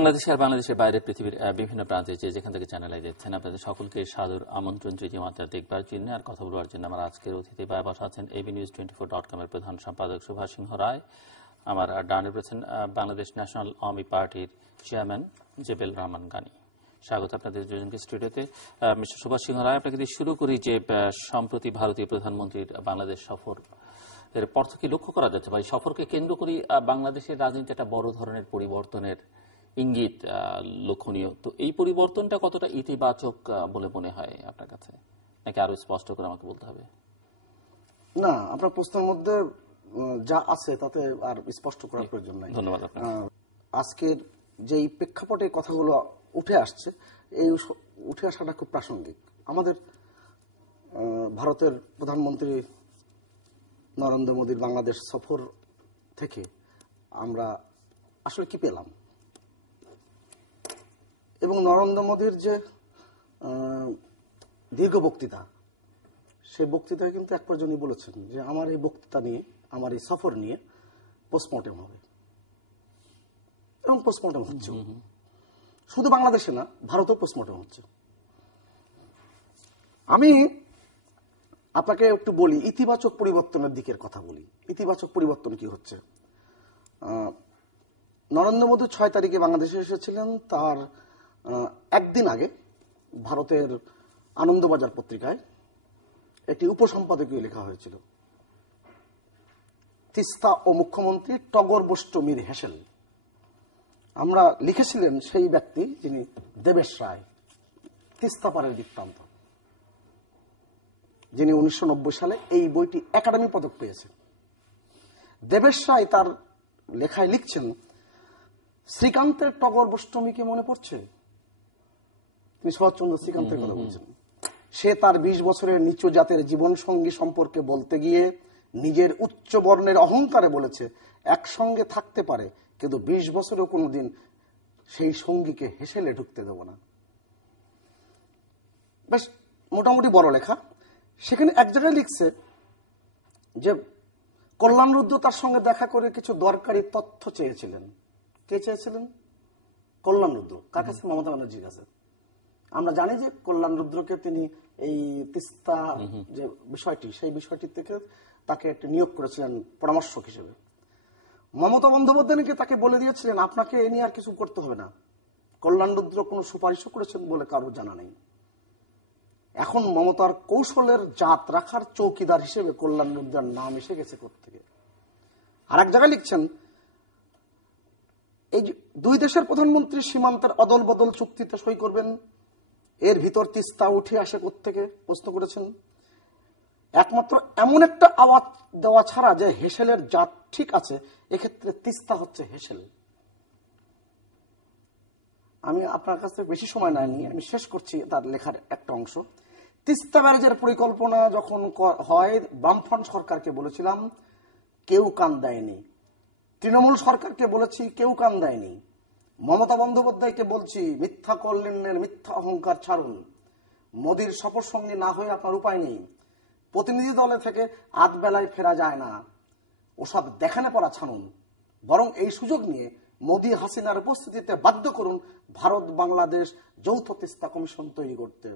বাংলাদেশে আর বাংলাদেশের বাইরে পৃথিবীর বিভিন্ন প্রান্তে যে যেখান থেকে চ্যানেলে দেখছেন আপনাদের সকলকে সাদর আমন্ত্রণ তৃতীয় মাত্রা দেখবার জন্য আর কথা বলবার জন্য আমার আজকের অতিথি ভাই বসা আছেন abnews24.com এর প্রধান সম্পাদক সুভাষ সিংহ রায়। আমার ডানে রয়েছেন বাংলাদেশ ন্যাশনাল আওয়ামী পার্টির চেয়ারম্যান জেবেল রহমান গানি। স্বাগত আপনাদের দুজনকে স্টুডিওতে। মিস্টার সুভাষ সিংহ রায়, আপনাকে দিয়ে শুরু করি যে সম্প্রতি ভারতীয় প্রধানমন্ত্রীর বাংলাদেশ সফর এর পর থেকে লক্ষ্য করা যাচ্ছে বা এই সফরকে কেন্দ্র করে বাংলাদেশের রাজনীতি একটা বড় ধরনের পরিবর্তনের ইঙ্গিত লক্ষণীয়। তো এই পরিবর্তনটা কতটা ইতিবাচক বলে মনে হয় আপনার কাছে, নাকি আরো স্পষ্ট করে আমাকে বলতে হবে? না, আপনার প্রশ্নের মধ্যে যা আছে তাতে আর স্পষ্ট করার প্রয়োজন নাই। ধন্যবাদ আপনাকে। আজকের যেই প্রেক্ষাপটে কথাগুলো উঠে আসছে, এই উঠে আসাটা খুব প্রাসঙ্গিক। আমাদের ভারতের প্রধানমন্ত্রী নরেন্দ্র মোদীর বাংলাদেশ সফর থেকে আমরা আসলে কি পেলাম, এবং নরেন্দ্র মোদীর যে দীর্ঘ বক্তৃতা, সেই বক্তৃতায় কিন্তু এক পর্যন্ত বলেছেন যে আমার এই বক্তৃতা নিয়ে, আমার এই সফর নিয়ে পোস্টমর্টেম হবে, এবং পোস্টমর্টেম হচ্ছে। শুধু বাংলাদেশে না, ভারতেও পোস্টমর্টেম হচ্ছে। আমি আপনাকে একটু বলি, ইতিবাচক পরিবর্তনের দিকের কথা বলি। ইতিবাচক পরিবর্তন কি হচ্ছে? নরেন্দ্র মোদী 6 তারিখে বাংলাদেশে এসেছিলেন। তার একদিন আগে ভারতের আনন্দবাজার পত্রিকায় একটি উপসম্পাদকীয় লেখা হয়েছিল, তিস্তা ও মুখ্যমন্ত্রী টগর বষ্ট মীর হেসেল। আমরা লিখেছিলেন সেই ব্যক্তি যিনি দেবেশ রায়, তিস্তা পারের বৃত্তান্ত, যিনি 1990 সালে এই বইটি একাডেমি পদক পেয়েছেন। দেবেশ রায় তার লেখায় লিখছেন, শ্রীকান্তের টগর বষ্টমীকে মনে পড়ছে? তিনি শরৎচন্দ্র শ্রীকান্তের কথা বলছেন। সে তার 20 বছরের নিচু জাতের জীবন সঙ্গী সম্পর্কে বলতে গিয়ে নিজের উচ্চ বর্ণের অহংকারে বলেছে একসঙ্গে থাকতে পারে, কিন্তু 20 বছরেও কোনোদিন সেই সঙ্গীকে হেসেলে ঢুকতে দেব না। বেশ মোটামুটি বড় লেখা। সেখানে এক জায়গায় লিখছে যে কল্যাণ রুদ্র তার সঙ্গে দেখা করে কিছু দরকারি তথ্য চেয়েছিলেন। কে চেয়েছিলেন? কল্যাণ রুদ্র। কার কাছে? মমতা ব্যানার্জির কাছে। আমরা জানি যে কল্যাণ রুদ্রকে তিনি এই তিস্তা যে বিষয়টি, সেই বিষয়টি থেকে তাকে একটা নিয়োগ করেছিলেন পরামর্শক হিসেবে। মমতা বন্দ্যোপাধ্যায় নাকি তাকে বলে দিয়েছিলেন আপনাকে এ নিয়ে আর কিছু করতে হবে না। কল্যাণ রুদ্র কোনো সুপারিশও করেছেন বলে কারো জানা নেই। এখন মমতার কৌশলের জাত রাখার চৌকিদার হিসেবে কল্যাণ রুদ্রের নাম এসে গেছে কোত্থেকে। আর এক জায়গায় লিখছেন, এই দুই দেশের প্রধানমন্ত্রী সীমান্তের অদল বদল চুক্তিতে সই করবেন, এর ভিতর তিস্তা উঠে আসে কোত্থেকে প্রশ্ন করেছেন। একমাত্র এমন একটা আওয়াজ দেওয়া ছাড়া যে হেসেলের জাত ঠিক আছে, এক্ষেত্রে তিস্তা হচ্ছে হেসেল। আমি আপনার কাছে বেশি সময় না নিয়ে আমি শেষ করছি তার লেখার একটা অংশ। তিস্তা ব্যারেজের পরিকল্পনা যখন হয়, বামফ্রন্ট সরকারকে বলেছিলাম, কেউ কান দেয়নি। তৃণমূল সরকারকে বলেছি, কেউ কান দেয়নি। মমতা বন্দ্যোপাধ্যায়কে বলছি, মিথ্যা কল্যাণের মিথ্যা অহংকার ছাড়ুন। মোদীর সফর সঙ্গী না হয়ে আপনার উপায় নেই। প্রতিনিধি দলে থেকে আধ বেলায় ফেরা যায় না, ওসব দেখানে পড়া ছাড়ুন। বরং এই সুযোগ নিয়ে মোদী হাসিনার উপস্থিতিতে বাধ্য করুন ভারত বাংলাদেশ যৌথ তিস্তা কমিশন তৈরি করতে।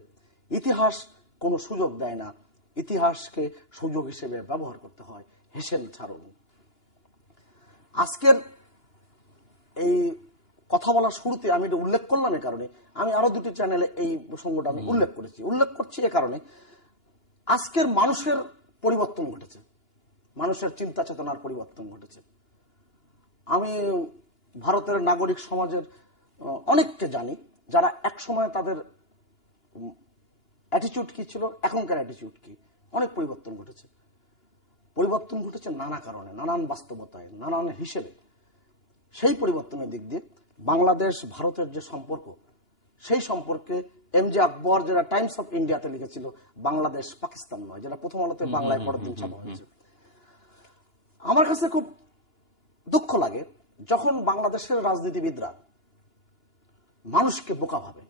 ইতিহাস কোনো সুযোগ দেয় না, ইতিহাসকে সুযোগ হিসেবে ব্যবহার করতে হয়। হেসেল ছাড়ুন। আজকের এই কথা বলার শুরুতে আমি এটা উল্লেখ করলাম এ কারণে, আমি আরো দুটি চ্যানেলে এই প্রসঙ্গটা আমি উল্লেখ করছি এ কারণে, আজকের মানুষের পরিবর্তন ঘটেছে, মানুষের চিন্তা চেতনার পরিবর্তন ঘটেছে। আমি ভারতের নাগরিক সমাজের অনেককে জানি যারা এক সময় তাদের অ্যাটিটিউড কি ছিল, এখনকার অ্যাটিটিউড কি, অনেক পরিবর্তন ঘটেছে। পরিবর্তন ঘটেছে নানা কারণে, নানান বাস্তবতায়, নানান হিসেবে। সেই পরিবর্তনের দিক দিয়ে বাংলাদেশ ভারতের যে সম্পর্ক, সেই সম্পর্কে এমজে আকবর যেটা টাইমস অফ ইন্ডিয়াতে লিখেছিল, বাংলাদেশ পাকিস্তান নয়, যেটা প্রথম আলোতে বাংলায় পরের দিন ছাপা হয়েছে। আমার কাছে খুব দুঃখ লাগে যখন বাংলাদেশের রাজনীতিবিদরা মানুষকে বোকা ভাবে।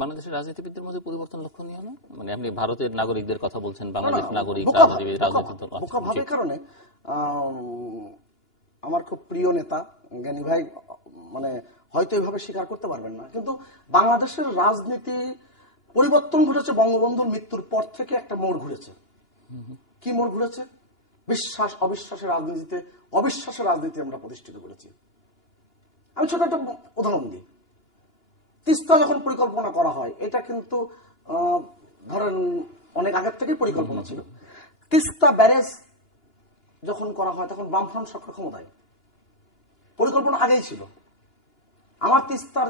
বাংলাদেশের রাজনীতিবিদদের মধ্যে পরিবর্তন লক্ষণীয় না? মানে আপনি ভারতের নাগরিকদের কথা বলছেন, বাংলাদেশ নাগরিক বোকা ভাবে কারণে আমার খুব প্রিয় নেতা জ্ঞানী ভাই মানে হয়তো এইভাবে স্বীকার করতে পারবেন না, কিন্তু বাংলাদেশের রাজনীতি পরিবর্তন ঘটেছে বঙ্গবন্ধুর মৃত্যুর পর থেকে। একটা মোড় ঘুরেছে। কি মোড় ঘুরেছে? বিশ্বাস অবিশ্বাসের রাজনীতিতে অবিশ্বাসের রাজনীতি আমরা প্রতিষ্ঠিত করেছি। আমি ছোট একটা উদাহরণ দিই। তিস্তা যখন পরিকল্পনা করা হয়, এটা কিন্তু ধরেন অনেক আগের থেকেই পরিকল্পনা ছিল। তিস্তা ব্যারেজ যখন করা হয় তখন বামফ্রন্ট সরকার ক্ষমতায়, পরিকল্পনা আগেই ছিল। আমার তিস্তার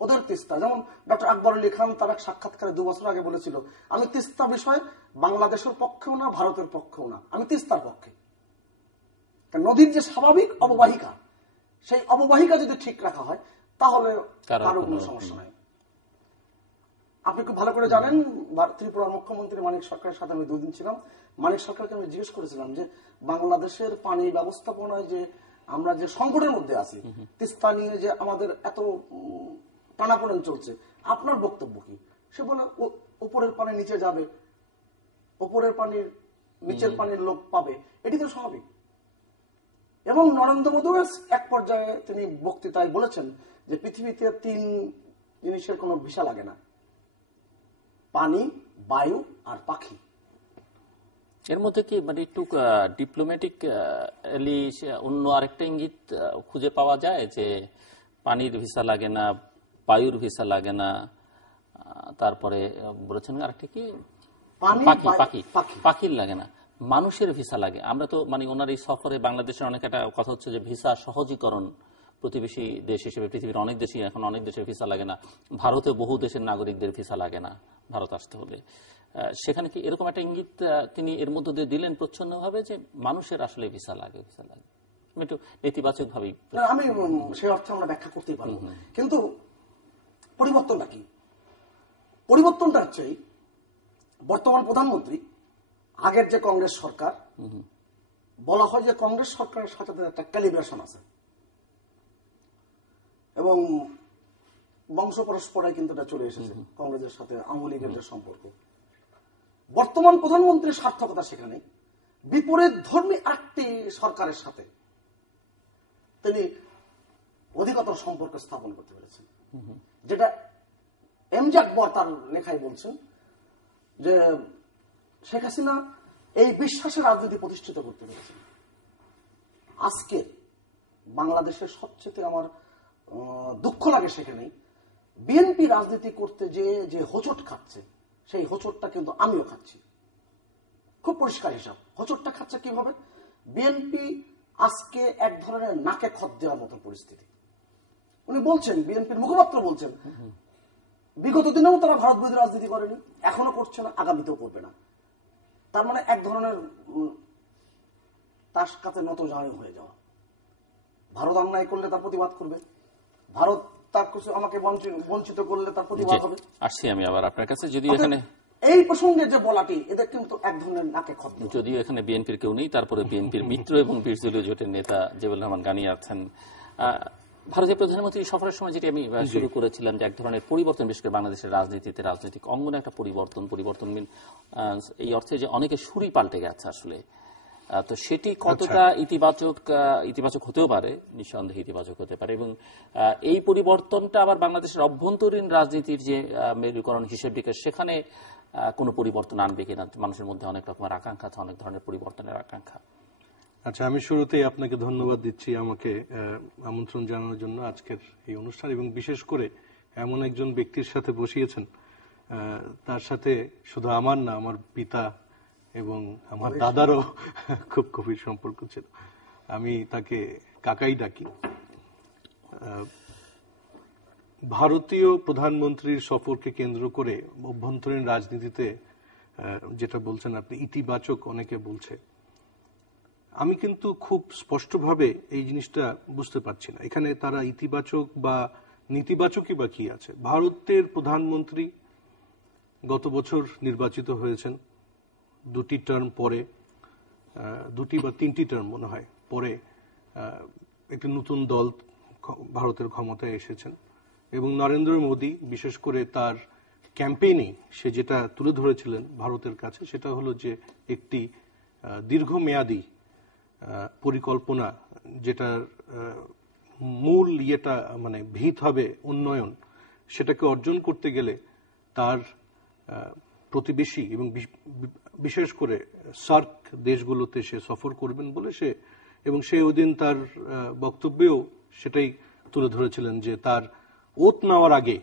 ওদের তিস্তা, যেমন ডক্টর আকবর আলী খান তার এক সাক্ষাৎকারে 2 বছর আগে বলেছিল, আমি তিস্তা বিষয়ে বাংলাদেশের পক্ষেও না ভারতের পক্ষেও না, আমি তিস্তার পক্ষে। নদীর যে স্বাভাবিক অববাহিকা, সেই অববাহিকা যদি ঠিক রাখা হয় তাহলে কারো কোনো সমস্যা নাই। আপনি খুব ভালো করে জানেন, ত্রিপুরার মুখ্যমন্ত্রী মানিক সরকারের সাথে আমি 2 দিন ছিলাম। মানিক সরকারকে আমি জিজ্ঞেস করেছিলাম যে বাংলাদেশের পানি ব্যবস্থাপনায় যে আমরা যে সংকটের মধ্যে আছি, তিস্তা নিয়ে যে আমাদের এত টানাপোড়েন চলছে, আপনার বক্তব্য কি? সে বলে উপরের পানি নিচে যাবে, উপরের পানির নিচের পানির লোক পাবে, এটি তো স্বাভাবিক। এবং নরেন্দ্র মোদী এক পর্যায়ে তিনি বক্তৃতায় বলেছেন যে পৃথিবীতে 3 জিনিসের কোনো ভিসা লাগে না, পানি, বায়ু আর পাখি। এর মধ্যে কি মানে একটু ডিপ্লোম্যাটিক অন্য আরেকটা ইঙ্গিত খুঁজে পাওয়া যায় যে পানির ভিসা লাগে না, বায়ুর ভিসা লাগে না, তারপরে বলেছেন আরেকটা কি পাখির লাগে না, মানুষের ভিসা লাগে। আমরা তো মানে ওনার এই সফরে বাংলাদেশের অনেক একটা কথা হচ্ছে যে ভিসা সহজীকরণ, প্রতিবেশী দেশ হিসেবে পৃথিবীর অনেক দেশই এখন অনেক দেশের ভিসা লাগে না, ভারতে বহু দেশের নাগরিকদের ভিসা লাগে না ভারত আসতে হলে। সেখানে কি এরকম একটা ইঙ্গিত তিনি এর মধ্যে দিয়ে দিলেন প্রচ্ছন্নভাবে যে মানুষের আসলে ভিসা লাগে? একটু নেতিবাচক ভাবেই আমি সেই অর্থে আমরা ব্যাখ্যা করতেই পারবো, কিন্তু পরিবর্তনটা কি? পরিবর্তনটা হচ্ছে বর্তমান প্রধানমন্ত্রী, আগের যে কংগ্রেস সরকার, বলা হয় যে কংগ্রেস সরকারের সাথে একটা ক্যালিব্রেশন আছে এবং বংশ পরস্পরায় কিন্তু এটা চলে এসেছে কংগ্রেসের সাথে আওয়ামী লীগের যে সম্পর্ক। বর্তমান প্রধানমন্ত্রীর সার্থকতা সেখানে বিপরীত ধর্মী একটি সরকারের সাথে তিনি অধিকতর সম্পর্ক স্থাপন করতে পেরেছেন, যেটা এমজে আকবর তার লেখায় বলছেন যে শেখ হাসিনা এই বিশ্বাসের রাজনীতি প্রতিষ্ঠিত করতে পেরেছেন। আজকে বাংলাদেশের সবচেয়ে আমার দুঃখ লাগে সেখানে বিএনপি রাজনীতি করতে যে হোঁচট খাচ্ছে, সেই হোঁচটটা কিন্তু আমিও খাচ্ছি। খুব পরিষ্কার হিসাব, হোঁচটটা খাচ্ছে কিভাবে? বিএনপি আজকে এক ধরনের নাকে খত দেওয়ার মতো পরিস্থিতি। উনি বলছেন, বিএনপির মুখপাত্র বলছেন, বিগত দিনেও তারা ভারত বিরোধী রাজনীতি করেনি, এখনো করছে না, আগামীতেও করবে না। তার মানে এক ধরনের তার কাছে নত জানি হয়ে যাওয়া। ভারত অন্যায় করলে তার প্রতিবাদ করবে, ভারত তার কিছু আমাকে বঞ্চিত করলে তার প্রতিবাদ হবে। আসছি আমি আবার আপনার কাছে। যদি এখানে এই প্রসঙ্গে যে বলাটি, এদের কিন্তু এক ধরনের নাকে খত। যদিও এখানে বিএনপির কেউ নেই, তারপরে বিএনপির মিত্র এবং বিরোধী জোটের নেতা জিয়াউর রহমান গানী আছেন। ভারতের প্রধানমন্ত্রী সফরের সময় যেটি আমি শুরু করেছিলাম যে এক ধরনের পরিবর্তন, বিশেষ করে বাংলাদেশের রাজনীতিতে, রাজনৈতিক অঙ্গনে একটা পরিবর্তন এই অর্থে যে অনেকে সুরই পাল্টে গেছে আসলে। তো সেটি কতটা ইতিবাচক হতেও পারে, নিঃসন্দেহে ইতিবাচক হতে পারে। এবং এই পরিবর্তনটা আবার বাংলাদেশের অভ্যন্তরীণ রাজনীতির যে মেরুকরণ হিসেব নিকেশ, সেখানে কোনো পরিবর্তন আনবে কিনা? মানুষের মধ্যে অনেক রকমের আকাঙ্ক্ষা আছে, অনেক ধরনের পরিবর্তনের আকাঙ্ক্ষা। আচ্ছা, আমি শুরুতেই আপনাকে ধন্যবাদ দিচ্ছি আমাকে আমন্ত্রণ জানানোর জন্য আজকের এই অনুষ্ঠান, এবং বিশেষ করে এমন একজন ব্যক্তির সাথে বসিয়েছেন, তার সাথে শুধু আমার না, আমার পিতা এবং আমার দাদারও খুব গভীর সম্পর্ক ছিল। আমি তাকে কাকাই ডাকি। ভারতীয় প্রধানমন্ত্রীর সফরকে কেন্দ্র করে অভ্যন্তরীণ রাজনীতিতে যেটা বলছেন আপনি, ইতিবাচক অনেকে বলছে, আমি কিন্তু খুব স্পষ্টভাবে এই জিনিসটা বুঝতে পারছি না। এখানে তারা ইতিবাচক বা নেতিবাচকই বা কি আছে? ভারতের প্রধানমন্ত্রী গত বছর নির্বাচিত হয়েছেন, 2টি টার্ম পরে, 2টি বা 3টি টার্ম মনে হয় পরে একটি নতুন দল ভারতের ক্ষমতায় এসেছেন। এবং নরেন্দ্র মোদী বিশেষ করে তার ক্যাম্পেইনে সে যেটা তুলে ধরেছিলেন ভারতের কাছে, সেটা হলো যে একটি দীর্ঘমেয়াদী পরিকল্পনা, যেটার মূল ইয়েটা মানে ভিত হবে উন্নয়ন, সেটাকে অর্জন করতে গেলে তার প্রতিবেশী এবং বিশেষ করে সার্ক দেশগুলোতে সে সফর করবেন বলে সে ওদিন তার বক্তব্যেও সেটাই তুলে ধরেছিলেন যে তার ওত নেওয়ার আগে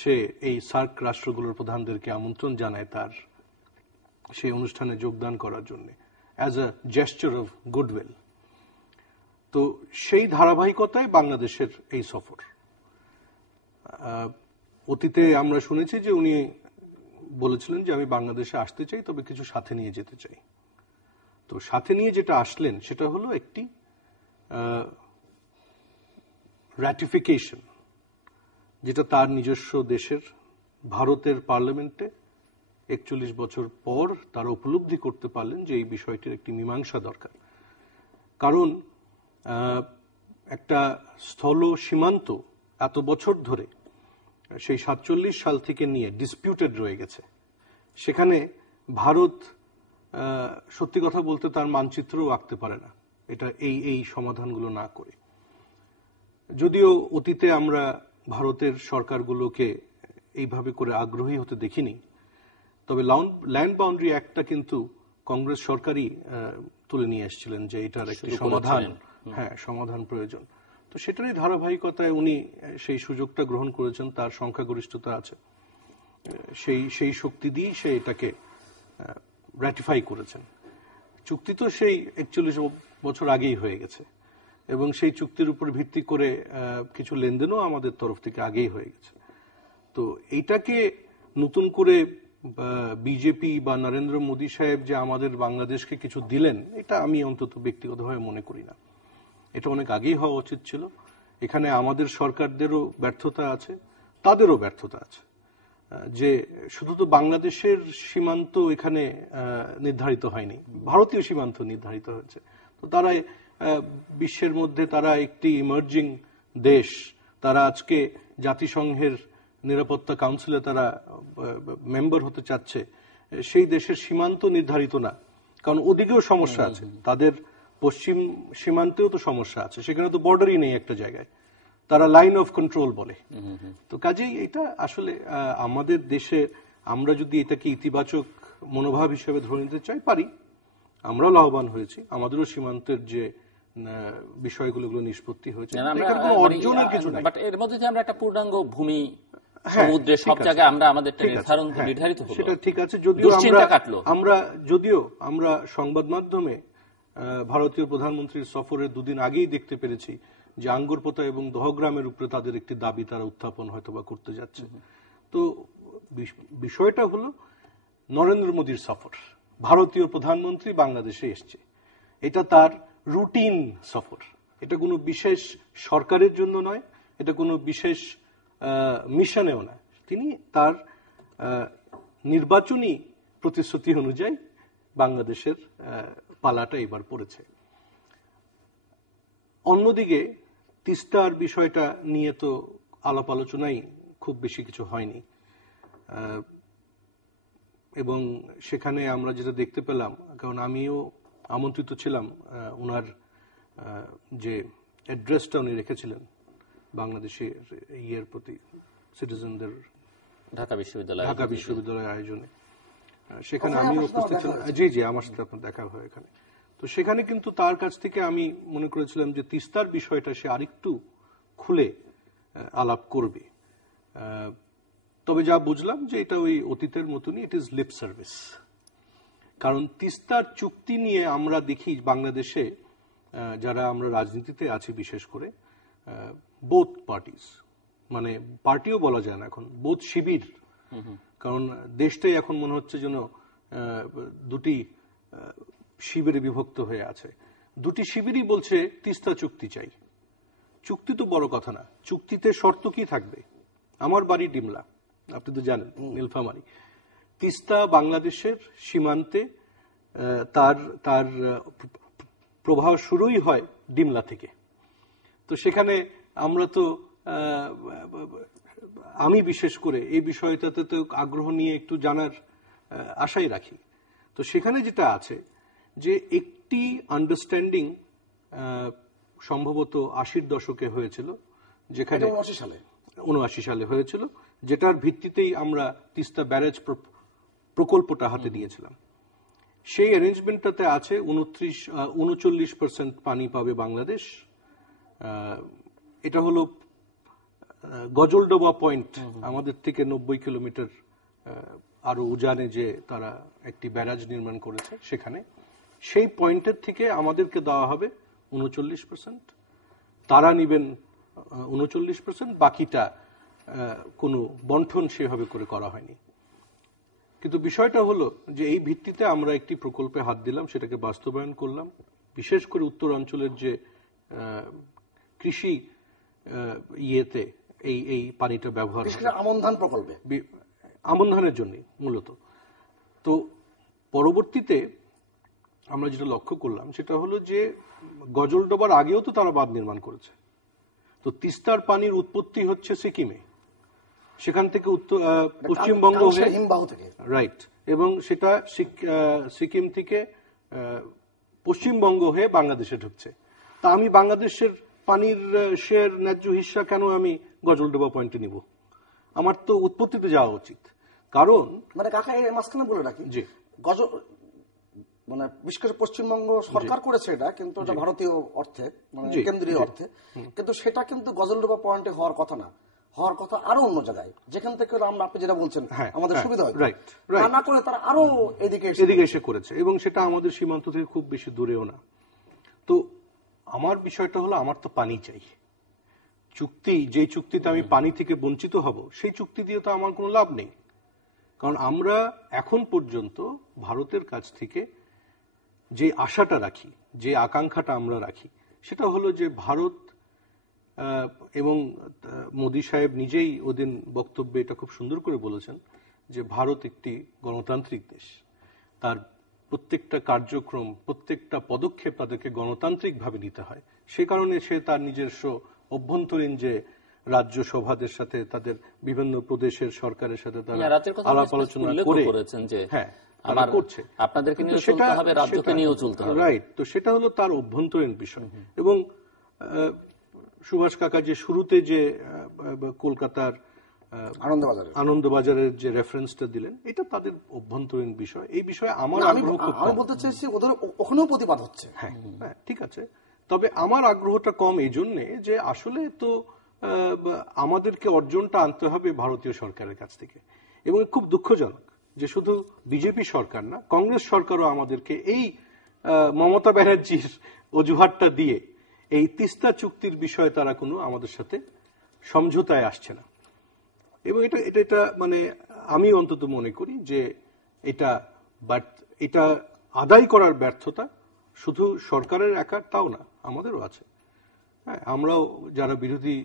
সে এই সার্ক রাষ্ট্রগুলোর প্রধানদেরকে আমন্ত্রণ জানায় তার সেই অনুষ্ঠানে যোগদান করার জন্য as a gesture of goodwill. তো সেই ধারাবাহিকতায় বাংলাদেশের এই সফর। অতীতে আমরা শুনেছি যে উনি বলেছিলেন যে আমি বাংলাদেশে আসতে চাই, তবে কিছু সাথে নিয়ে যেতে চাই। তো সাথে নিয়ে যেটা আসলেন সেটা হলো একটি রাটিফিকেশন, যেটা তার নিজস্ব দেশের ভারতের পার্লামেন্টে 41 বছর পর তারা উপলব্ধি করতে পারলেন যে এই বিষয়টির একটি মীমাংসা দরকার। কারণ একটা স্থল সীমান্ত এত বছর ধরে সেই 47 সাল থেকে নিয়ে ডিসপিউটেড রয়ে গেছে। সেখানে ভারত সত্যি কথা বলতে তার মানচিত্রও আঁকতে পারে না এটা এই সমাধানগুলো না করে। যদিও অতীতে আমরা ভারতের সরকারগুলোকে এইভাবে করে আগ্রহী হতে দেখিনি, তবে ল্যান্ড বাউন্ডারি অ্যাক্টটা কিন্তু কংগ্রেস সরকারই তুলে নিয়ে এসেছিলেন যে এটার একটি সমাধান প্রয়োজন। তো সেটারই ধারাবাহিকতায় উনি সেই সুযোগটা গ্রহণ করেছেন, তার সংখ্যাগরিষ্ঠতা আছে, সেই শক্তি দিয়েই সে এটাকে রাটিফাই করেছেন। চুক্তি তো সেই 41 বছর আগেই হয়ে গেছে এবং সেই চুক্তির উপর ভিত্তি করে কিছু লেনদেনও আমাদের তরফ থেকে আগেই হয়ে গেছে। তো এইটাকে নতুন করে বিজেপি বা নরেন্দ্র মোদী সাহেব যে আমাদের বাংলাদেশকে কিছু দিলেন, এটা আমি অন্তত ব্যক্তিগতভাবে মনে করি না। এটা অনেক আগেই হওয়া উচিত ছিল। এখানে আমাদের সরকারদেরও ব্যর্থতা আছে, তাদেরও ব্যর্থতা আছে, যে শুধু তো বাংলাদেশের সীমান্ত এখানে নির্ধারিত হয়নি, ভারতীয় সীমান্ত নির্ধারিত হয়েছে। তো তারা বিশ্বের মধ্যে তারা একটি ইমার্জিং দেশ, তারা আজকে জাতিসংঘের নিরাপত্তা কাউন্সিলে তারা মেম্বার হতে চাচ্ছে। সেই দেশের সীমান্ত নির্ধারিত না, কারণ ওদিকেও সমস্যা আছে, তাদের পশ্চিম সীমান্তেও তো সমস্যা আছে, সেখানে তো বর্ডারই নেই একটা জায়গায়, তারা লাইন অফ কন্ট্রোল বলে। তো কাজেই এটা আসলে আমাদের দেশে আমরা যদি এটাকে ইতিবাচক মনোভাব হিসেবে ধরে নিতে চাই পারি, আমরা লাভবান হয়েছি, আমাদেরও সীমান্তের যে বিষয়গুলো নিষ্পত্তি হয়েছে, অর্জনের কিছু নাই। বাট এর মধ্যে যে আমরা একটা পূর্ণাঙ্গ ভূমি সমুদ্রে সব জায়গায় আমরা আমাদের নির্ধারিত হলো, সেটা ঠিক আছে। যদিও আমরা সংবাদ মাধ্যমে ভারতীয় প্রধানমন্ত্রীর সফরের দুদিন আগেই দেখতে পেরেছি যে আঙ্গুরপোতা এবং দহগ্রামের উপরে তাদের একটি দাবি তারা উত্থাপন হয়তো বা করতে যাচ্ছে। তো বিষয়টা হলো নরেন্দ্র মোদীর সফর, ভারতীয় প্রধানমন্ত্রী বাংলাদেশে এসছে, এটা তার রুটিন সফর, এটা কোনো বিশেষ সরকারের জন্য নয়, এটা কোনো বিশেষ মিশনেও না। তিনি তার নির্বাচনী প্রতিশ্রুতি অনুযায়ী বাংলাদেশের পালাটা এবার পড়েছে। অন্যদিকে তিস্তার বিষয়টা নিয়ে তো আলাপ আলোচনাই খুব বেশি কিছু হয়নি, এবং সেখানে আমরা যেটা দেখতে পেলাম, কারণ আমিও আমন্ত্রিত ছিলাম, ওনার যে অ্যাড্রেসটা উনি রেখেছিলেন বাংলাদেশের ইয়ের প্রতি, সিটিজেনদের, ঢাকা বিশ্ববিদ্যালয়ের আয়োজনে, সেখানে আমি উপস্থিত ছিলাম। জি, আমার সাথে আপনার দেখা হয় এখানে। তো সেখানে কিন্তু তার কাছ থেকে আমি মনে করেছিলাম যে তিস্তার বিষয়টা সে আরেকটু খুলে আলাপ করবে। তবে যা বুঝলাম যে এটা ওই অতীতের মতনই, ইট ইজ লিপ সার্ভিস। কারণ তিস্তার চুক্তি নিয়ে আমরা দেখি বাংলাদেশে যারা আমরা রাজনীতিতে আছি, বিশেষ করে বোথ পার্টিস, মানে পার্টিও বলা যায় না এখন, বোথ শিবির, কারণ দেশটাই এখন মনে হচ্ছে যেন দুটি শিবিরে বিভক্ত হয়ে আছে। দুটি শিবিরই বলছে তিস্তা চুক্তি চাই। চুক্তি তো বড় কথা না, চুক্তিতে শর্ত কি থাকবে? আমার বাড়ি ডিমলা, আপনি তো জানেন, নীলফামারী। তিস্তা বাংলাদেশের সীমান্তে, তার প্রবাহ শুরুই হয় ডিমলা থেকে। তো সেখানে আমরা তো, আমি বিশেষ করে এই বিষয়টাতে তো আগ্রহ নিয়ে একটু জানার আশাই রাখি। তো সেখানে যেটা আছে যে একটি আন্ডারস্ট্যান্ডিং সম্ভবত 80-র দশকে হয়েছিল, যেখানে 79 সালে হয়েছিল, যেটার ভিত্তিতেই আমরা তিস্তা ব্যারেজ প্রকল্পটা হাতে নিয়েছিলাম। সেই অ্যারেঞ্জমেন্টটাতে আছে 39% পানি পাবে বাংলাদেশ। এটা হলো গজলডোবা পয়েন্ট, আমাদের থেকে 90 কিলোমিটার আরো উজানে যে তারা একটি ব্যারাজ নির্মাণ করেছে, সেখানে সেই পয়েন্টের থেকে আমাদেরকে দেওয়া হবে 39%, তারা নিবেন 39%, বাকিটা কোনো বন্টন সেভাবে করে করা হয়নি। কিন্তু বিষয়টা হলো যে এই ভিত্তিতে আমরা একটি প্রকল্পে হাত দিলাম, সেটাকে বাস্তবায়ন করলাম। বিশেষ করে উত্তর অঞ্চলের যে কৃষি ইয়েতে এই পানিটা ব্যবহার আমন ধান প্রকল্পে, আমন ধানের জন্য মূলত। তো পরবর্তীতে আমরা যেটা লক্ষ্য করলাম সেটা হলো যে গজলডোবার আগেও তো তারা বাঁধ নির্মাণ করেছে। তো তিস্তার পানির উৎপত্তি হচ্ছে সিকিমে, সেখান থেকে পশ্চিমবঙ্গ হয়ে, রাইট, এবং সেটা সিকিম থেকে পশ্চিমবঙ্গ হয়ে বাংলাদেশে ঢুকছে। তা আমি বাংলাদেশের পানির শেয়ার ন্যায্য হিস্সা কেন আমি গজলডোবা পয়েন্টে নিব? আমার তো উৎপত্তিতে যাওয়া উচিত। কারণ মানে কাকা এই মাঝখানে বলে রাখি, মানে বিশেষ করে পশ্চিমবঙ্গ সরকার করেছে এটা, কিন্তু এটা ভারতীয় অর্থে, মানে কেন্দ্রীয় অর্থে, কিন্তু সেটা কিন্তু গজলডোবা পয়েন্টে হওয়ার কথা না, হওয়ার কথা আরো অন্য জায়গায়, যেখান থেকে আমরা, আপনি যেটা বলছেন, আমাদের সুবিধা হয়, না করে তারা আরো এদিকে এসে করেছে, এবং সেটা আমাদের সীমান্ত থেকে খুব বেশি দূরেও না। তো আমার বিষয়টা হলো, আমার তো পানি চাই। যে চুক্তিতে আমি পানি থেকে বঞ্চিত হব, সেই চুক্তি দিয়ে তো আমার কোনো লাভ নেই। কারণ আমরা এখন পর্যন্ত ভারতের কাছ থেকে যে আশাটা রাখি, যে আকাঙ্ক্ষাটা আমরা রাখি, সেটা হলো যে ভারত, এবং মোদি সাহেব নিজেই ওদিন বক্তব্যে এটা খুব সুন্দর করে বলেছেন যে ভারত একটি গণতান্ত্রিক দেশ, তার প্রত্যেকটা কার্যক্রম, প্রত্যেকটা পদক্ষেপ তাদেরকে গণতান্ত্রিকভাবে নিতে হয়। সে কারণে সে তার নিজস্ব অভ্যন্তরীণ যে রাজ্য সভাদের সাথে, তাদের বিভিন্ন প্রদেশের সরকারের সাথে তারা আলাপ আলোচনা করে করছে, আপনাদেরকে নিয়ে চলতে হবে, রাজ্যকে নিয়েও চলতে হবে, রাইট। তো সেটা হলো তার অভ্যন্তরীণ বিষয়। এবং সুভাষ কাকা যে শুরুতে যে কলকাতার আনন্দবাজারের যে রেফারেন্সটা দিলেন, এটা তাদের অভ্যন্তরীণ বিষয়। এই বিষয়ে আমার আগ্রহ খুব কম। বলতে চাইছি ওদের ওখানেও প্রতিবাদ হচ্ছে। হ্যাঁ, ঠিক আছে, তবে আমার আগ্রহটা কম এই জন্যে যে আসলে তো আমাদেরকে অর্জনটা আনতে হবে ভারতীয় সরকারের কাছ থেকে। এবং খুব দুঃখজনক যে শুধু বিজেপি সরকার না, কংগ্রেস সরকারও আমাদেরকে এই মমতা ব্যানার্জির অজুহাতটা দিয়ে এই তিস্তা চুক্তির বিষয়ে তারা কোনো আমাদের সাথে সমঝোতায় আসছে না। এবং এটা মানে আমি অন্তত মনে করি যে এটা আদায় করার ব্যর্থতা শুধু সরকারের একার তাও না, আমাদেরও আছে। হ্যাঁ, আমরাও যারা বিরোধী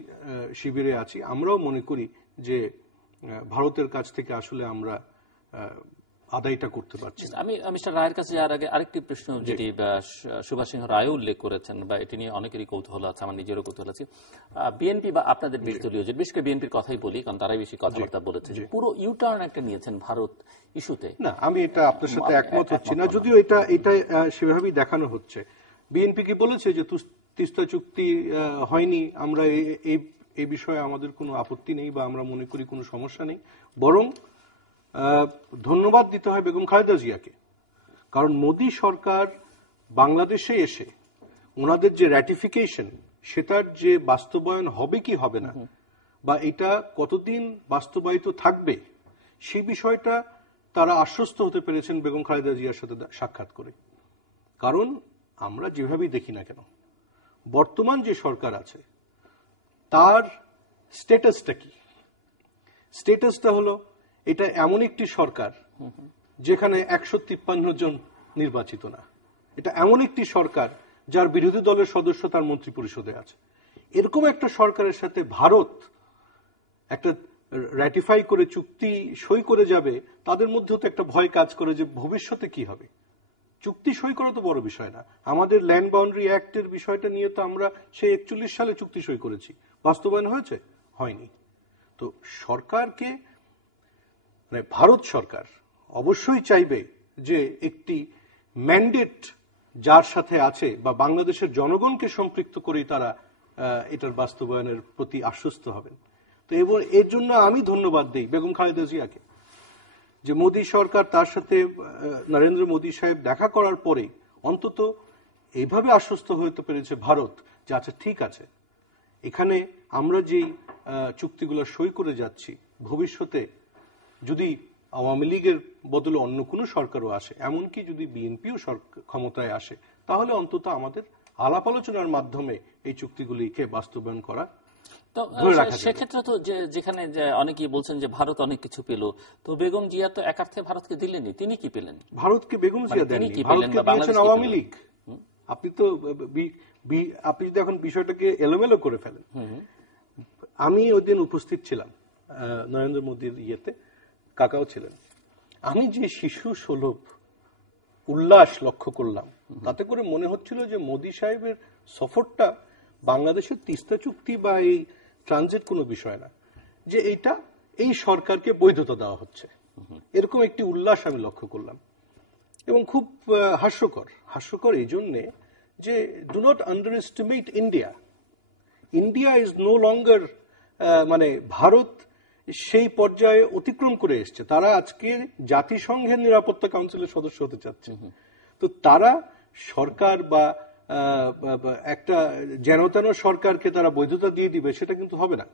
শিবিরে আছি, আমরাও মনে করি যে ভারতের কাছ থেকে আসলে আমরা আদায়টা করতে পারছি। আমি মিস্টার রায়ের কাছে যাওয়ার আগে আরেকটি প্রশ্ন, যেটি সুভাষ সিংহ রায়ও উল্লেখ করেছেন, বা এটি নিয়ে অনেকেরই কৌতূহল আছে, আমার নিজেরও কৌতূহল আছে। বিএনপি বা আপনাদের বিরোধী দলীয় জোট, বিশেষ করে বিএনপির কথাই বলি কারণ তারাই বেশি কথাবার্তা বলেছে, পুরো ইউটার্ন একটা নিয়েছেন ভারত ইস্যুতে। না, আমি এটা আপনার সাথে একমত হচ্ছি না, যদিও এটা সেভাবেই দেখানো হচ্ছে। বিএনপি কি বলেছে যে তিস্তা চুক্তি হয়নি, আমরা এই বিষয়ে আমাদের কোনো আপত্তি নেই বা আমরা মনে করি কোনো সমস্যা নেই। বরং ধন্যবাদ দিতে হয় বেগম খালেদা জিয়াকে, কারণ মোদী সরকার বাংলাদেশে এসে ওনাদের যে র্যাটিফিকেশন, সেটার যে বাস্তবায়ন হবে কি হবে না, বা এটা কতদিন বাস্তবায়িত থাকবে, সেই বিষয়টা তারা আশ্বস্ত হতে পেরেছেন বেগম খালেদা জিয়ার সাথে সাক্ষাৎ করে। কারণ আমরা যেভাবেই দেখি না কেন, বর্তমান যে সরকার আছে তার স্ট্যাটাসটা কি? স্ট্যাটাসটা হলো এটা এমন একটি সরকার যেখানে 153 জন নির্বাচিত না। এটা এমন একটি সরকার যার বিরোধী দলের সদস্য তার মন্ত্রী পরিষদে আছে। এরকম একটা সরকারের সাথে ভারত একটা র্যাটিফাই করে চুক্তি সই করে যাবে, তাদের মধ্যেও তো একটা ভয় কাজ করে যে ভবিষ্যতে কি হবে। চুক্তি সই করা তো বড় বিষয় না, আমাদের ল্যান্ড বাউন্ডারি অ্যাক্টের বিষয়টা নিয়ে তো আমরা সেই 41 সালে চুক্তি সই করেছি, বাস্তবায়ন হয়েছে? হয়নি। তো সরকারকে, মানে ভারত সরকার অবশ্যই চাইবে যে একটি ম্যান্ডেট যার সাথে আছে বা বাংলাদেশের জনগণকে সম্পৃক্ত করেই তারা এটার বাস্তবায়নের প্রতি আশ্বস্ত হবেন। তো এর জন্য আমি ধন্যবাদ দিই বেগম খালেদা জিয়াকে, যে মোদী সরকার তার সাথে নরেন্দ্র মোদী সাহেব দেখা করার পরে অন্তত এইভাবে আশ্বস্ত হতে পেরেছে ভারত যে আচ্ছা ঠিক আছে, এখানে আমরা যেই চুক্তিগুলো সই করে যাচ্ছি, ভবিষ্যতে যদি আওয়ামী লীগের বদলে অন্য কোনো সরকারও আসে, এমনকি যদি বিএনপিও ক্ষমতায় আসে, তাহলে অন্তত আমাদের আলাপ আলোচনার মাধ্যমে এই চুক্তিগুলিকে বাস্তবায়ন করা। তো সেক্ষেত্রে তো যেখানে অনেকেই বলছেন যে ভারত অনেক কিছু পেল, তো বেগম জিয়া তো একার্থে ভারতকে দিলেনি, তিনি কি পেলেন? ভারতকে বেগম জিয়া দেননি, ভারতকে দিয়েছেন আওয়ামী লীগ। আপনি তো আপনি যদি এখন বিষয়টাকে এলোমেলো করে ফেলেন। আমি ওই দিন উপস্থিত ছিলাম নরেন্দ্র মোদীর ইয়েতে, কাকাও ছিলেন। আমি যে শিশু সুলভ উল্লাস লক্ষ্য করলাম, তাতে করে মনে হচ্ছিল যে মোদী সাহেবের সফরটা বাংলাদেশের তিস্তা চুক্তি বা এই ট্রানজিট কোনো বিষয় না, যে এইটা এই সরকারকে বৈধতা দেওয়া হচ্ছে, এরকম একটি উল্লাস আমি লক্ষ্য করলাম। এবং খুব হাস্যকর এই জন্যে যে do not underestimate India. India is no longer, মানে ভারত সেই পর্যায়ে অতিক্রম করে এসছে। তারা আজকে জাতিসংঘের নিরাপত্তা কাউন্সিলের সদস্য হতে চাচ্ছে। তো তারা সরকার বা একটা যেন তেন সরকারকে তারা বৈধতা দিয়ে দিবে, সেটা কিন্তু হবে না।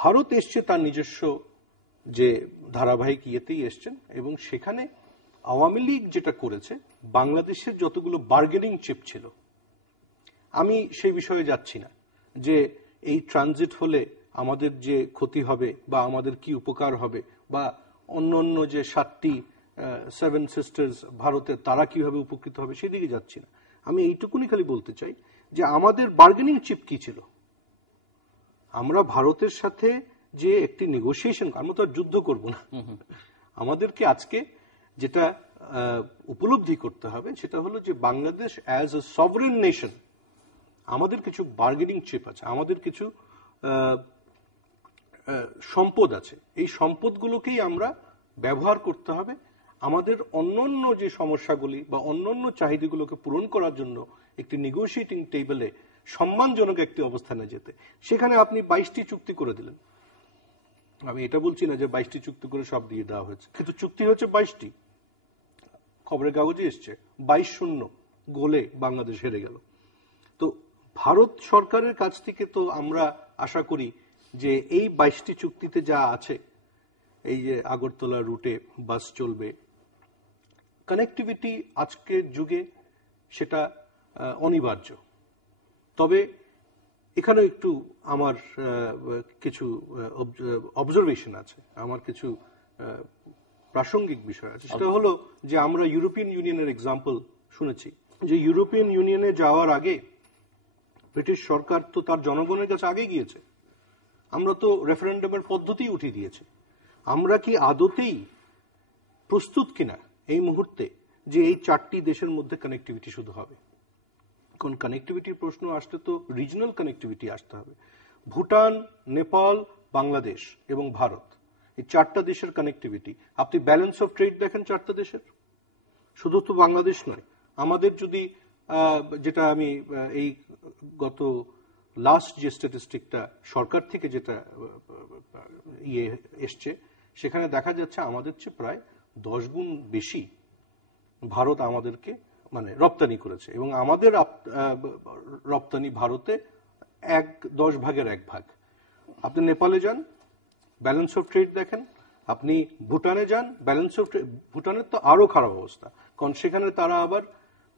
ভারত এসছে তার নিজস্ব যে ধারাবাহিক ইয়েতেই এসছেন, এবং সেখানে আওয়ামী লীগ যেটা করেছে, বাংলাদেশের যতগুলো বার্গেনিং চিপ ছিল, আমি সেই বিষয়ে যাচ্ছি না যে এই ট্রানজিট হলে আমাদের যে ক্ষতি হবে বা আমাদের কি উপকার হবে, বা অন্য যে 7টি সেভেন সিস্টার্স ভারতের তারা কিভাবে উপকৃত হবে, সেদিকে যাচ্ছি না। আমি এইটুকুনি খালি বলতে চাই যে আমাদের বার্গেনিং চিপ কি ছিল। আমরা ভারতের সাথে যে একটি নেগোসিয়েশন, আমরা তো আর যুদ্ধ করব না, আমাদেরকে আজকে যেটা উপলব্ধি করতে হবে সেটা হলো যে Bangladesh as a sovereign nation, আমাদের কিছু বার্গেনিং চিপ আছে, আমাদের কিছু সম্পদ আছে। এই সম্পদগুলোকেই আমরা ব্যবহার করতে হবে আমাদের অন্যান্য যে সমস্যাগুলি বা অন্যান্য চাহিদাগুলোকে পূরণ করার জন্য একটি নেগোশিয়েটিং টেবিলে সম্মানজনক একটি অবস্থানে যেতে। সেখানে আপনি 22টি চুক্তি করে দিলেন। আমি এটা বলছি না যে 22টি চুক্তি করে সব দিয়ে দেওয়া হয়েছে, কিন্তু চুক্তি হচ্ছে 22টি। খবরের কাগজে এসছে 22-0 গোলে বাংলাদেশ হেরে গেল। তো ভারত সরকারের কাছ থেকে তো আমরা আশা করি যে এই 22টি চুক্তিতে যা আছে, এই যে আগরতলা রুটে বাস চলবে, কানেক্টিভিটি আজকের যুগে সেটা অনিবার্য। তবে এখানে একটু আমার কিছু অবজারভেশন আছে, আমার কিছু প্রাসঙ্গিক বিষয় আছে। সেটা হলো যে আমরা ইউরোপিয়ান ইউনিয়নের এক্সাম্পল শুনেছি, যে ইউরোপিয়ান ইউনিয়নে যাওয়ার আগে ব্রিটিশ সরকার তো তার জনগণের কাছে আগে গিয়েছে। আমরা তো রেফারেন্ডামের পদ্ধতি উঠিয়ে দিয়েছি। আমরা কি আদতেই প্রস্তুত কিনা এই মুহূর্তে যে এই 4টি দেশের মধ্যে কানেক্টিভিটি শুধু হবে? কোন কানেক্টিভিটির প্রশ্ন আসলে তো রিজনাল কানেক্টিভিটি আসতে হবে। ভুটান, নেপাল, বাংলাদেশ এবং ভারত, এই 4টা দেশের কানেক্টিভিটি। আপনি ব্যালেন্স অফ ট্রেড দেখেন 4টা দেশের, শুধু তো বাংলাদেশ নয়। আমাদের যদি যেটা আমি এই গত লাস্ট যে স্ট্যাটিস্টিকটা সরকার থেকে যেটা ইয়ে এসছে, সেখানে দেখা যাচ্ছে আমাদের চেয়ে প্রায় 10 গুণ বেশি ভারত আমাদেরকে মানে রপ্তানি করেছে, এবং আমাদের রপ্তানি ভারতে 10 ভাগের 1 ভাগ। আপনি নেপালে যান, ব্যালেন্স অফ ট্রেড দেখেন। আপনি ভুটানে যান, ব্যালেন্স অফ ট্রেড, ভুটানের তো আরো খারাপ অবস্থা, কারণ সেখানে তারা আবার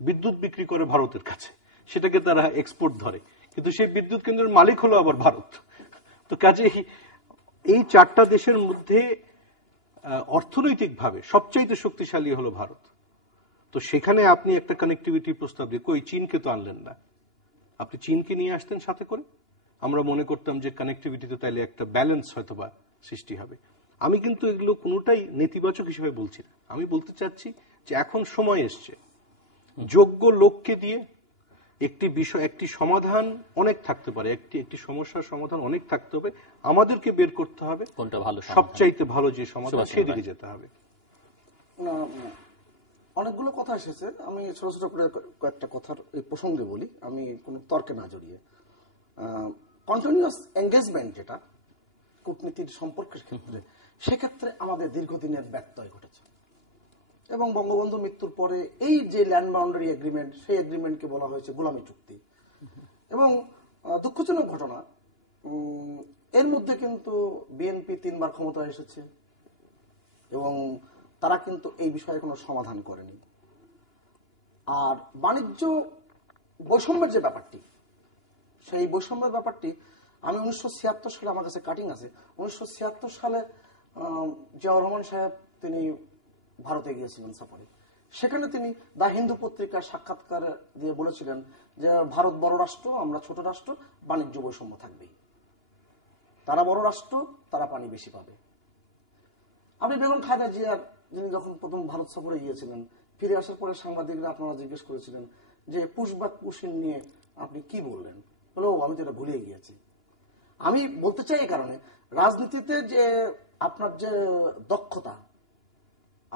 বিদ্যুৎ বিক্রি করে ভারতের কাছে, সেটাকে তারা এক্সপোর্ট ধরে, কিন্তু সেই বিদ্যুৎ কেন্দ্রের মালিক হলো আবার ভারত। তো কাজেই এই 4টা দেশের মধ্যে অর্থনৈতিকভাবে সবচাইতে শক্তিশালী হলো ভারত। তো সেখানে আপনি একটা কানেক্টিভিটি প্রস্তাব দিয়ে কই চীনকে তো আনলেন না। আপনি চীনকে নিয়ে আসতেন সাথে করে, আমরা মনে করতাম যে কানেক্টিভিটিতে তাইলে একটা ব্যালেন্স হয়তোবা সৃষ্টি হবে। আমি কিন্তু এগুলো কোনোটাই নেতিবাচক হিসেবে বলছি না। আমি বলতে চাচ্ছি যে এখন সময় এসছে, যোগ্য লোককে দিয়ে একটি বিষয়, একটি সমাধান অনেক থাকতে পারে, একটি সমস্যার সমাধান অনেক থাকতে হবে, আমাদেরকে বের করতে হবে কোনটা ভালো, সবচাইতে ভালো যে সমাধান, সেদিকে যেতে হবে। অনেকগুলো কথা এসেছে, আমি ছোট ছোট করে কয়েকটা কথার এই প্রসঙ্গে বলি, আমি কোনো তর্কে না জড়িয়ে। কন্টিনিউয়াস এঙ্গেজমেন্ট যেটা কূটনীতির সম্পর্কের ক্ষেত্রে, সেক্ষেত্রে আমাদের দীর্ঘদিনের ব্যত্যয় ঘটেছে এবং বঙ্গবন্ধুর মৃত্যুর পরে এই যে ল্যান্ড বাউন্ডারি এগ্রিমেন্ট, সেই এগ্রিমেন্টকে বলা হয়েছে গোলামি চুক্তি। এবং দুঃখজনক ঘটনা, এর মধ্যে কিন্তু বিএনপি 3 বার ক্ষমতায় এসেছে এবং তারা কিন্তু এই বিষয়ে কোনো সমাধান করেনি। আর বাণিজ্য বৈষম্যের যে ব্যাপারটি, সেই বৈষম্যের ব্যাপারটি আমি 1976 সালে, আমার কাছে কাটিং আছে, 1976 সালে জিয়াউর রহমান সাহেব তিনি ভারতে গিয়েছিলেন সফরে। সেখানে তিনি দা হিন্দু পত্রিকার সাক্ষাৎকার দিয়ে বলেছিলেন যে ভারত বড় রাষ্ট্র, আমরা ছোট রাষ্ট্র, বাণিজ্য বৈষম্য থাকবেই, তারা বড় রাষ্ট্র, তারা পানি বেশি পাবে। আপনি বেগম খালেদা জিয়ার, যিনি যখন প্রথম ভারত সফরে গিয়েছিলেন, ফিরে আসার পরে সাংবাদিকরা আপনারা জিজ্ঞেস করেছিলেন যে পুশব্যাক পুশিন নিয়ে আপনি কি বললেন, বলে ও আমি তো এটা ভুলিয়ে গিয়েছি। আমি বলতে চাই এই কারণে, রাজনীতিতে যে আপনার যে দক্ষতা,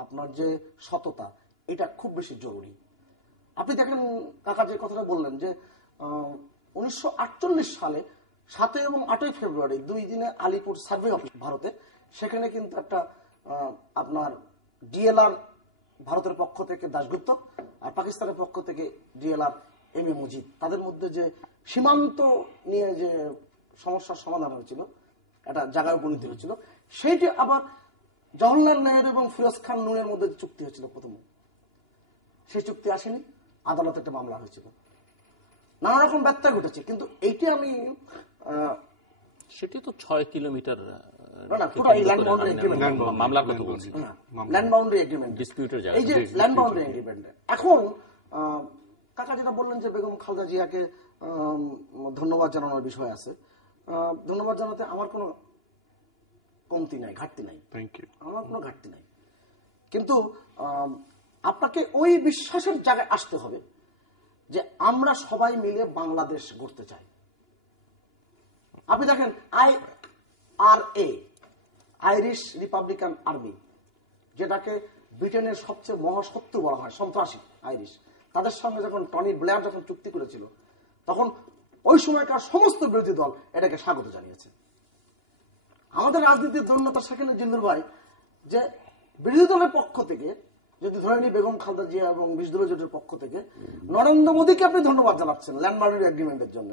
আপনার যে সততা, এটা খুব বেশি জরুরি। আপনি দেখেন কাকা যে কথাটা বললেন যে 1948 সালে 7 এবং 8 ফেব্রুয়ারি 2 দিনে আলিপুর সার্ভে অফিস ভারতে, সেখানে কিন্তু একটা আপনার ডিএলআর ভারতের পক্ষ থেকে দাশগুপ্ত আর পাকিস্তানের পক্ষ থেকে ডিএলআর এম এ মুজিব, তাদের মধ্যে যে সীমান্ত নিয়ে যে সমস্যার সমাধান হয়েছিল, একটা জায়গায় উপনীত হয়েছিল, সেইটি আবার জওহরলাল নেহরু এবং ফিরোজ খান নুনের মধ্যে চুক্তি হয়েছিল প্রথম, সেই চুক্তি আসেনি, আদালতে একটা মামলা হয়েছিল, নানা রকম ব্যত্যয় ঘটেছে। কিন্তু এইটি আমি সেটি তো 6 কিলোমিটার মামলার কথা বলছি, ল্যান্ড বাউন্ডারি এগ্রিমেন্ট, ডিসপিউটের জায়গা, এই যে ল্যান্ড বাউন্ডারি এগ্রিমেন্ট। এখন কাকা যেটা বললেন যে বেগম খালেদা জিয়াকে ধন্যবাদ জানানোর বিষয় আছে, ধন্যবাদ জানাতে আমার কোনো কমতি নাই, ঘাটতি নাই, আমার কোনো ঘাটতি নাই। কিন্তু আপনাকে ওই বিশ্বাসের জায়গায় আসতে হবে যে আমরা সবাই মিলে বাংলাদেশ গড়তে চাই। আপনি দেখেন IRA, আইরিশ রিপাবলিকান আর্মি, যেটাকে ব্রিটেনের সবচেয়ে মহাশত্রু বলা হয়, সন্ত্রাসী আইরিশ, তাদের সঙ্গে যখন টনি ব্লেয়ার যখন চুক্তি করেছিল, তখন ওই সময়কার সমস্ত বিরোধী দল এটাকে স্বাগত জানিয়েছে। আমাদের রাজনীতির ধন্যতা সেখানে জিল্লুর ভাই, যে বিরোধী দলের পক্ষ থেকে যদি ধরে নিই বেগম খালেদা জিয়া এবং 20 দলীয় জোটের পক্ষ থেকে নরেন্দ্র মোদীকে আপনি ধন্যবাদ জানাচ্ছেন ল্যান্ড বাউন্ডারি এগ্রিমেন্টের জন্য,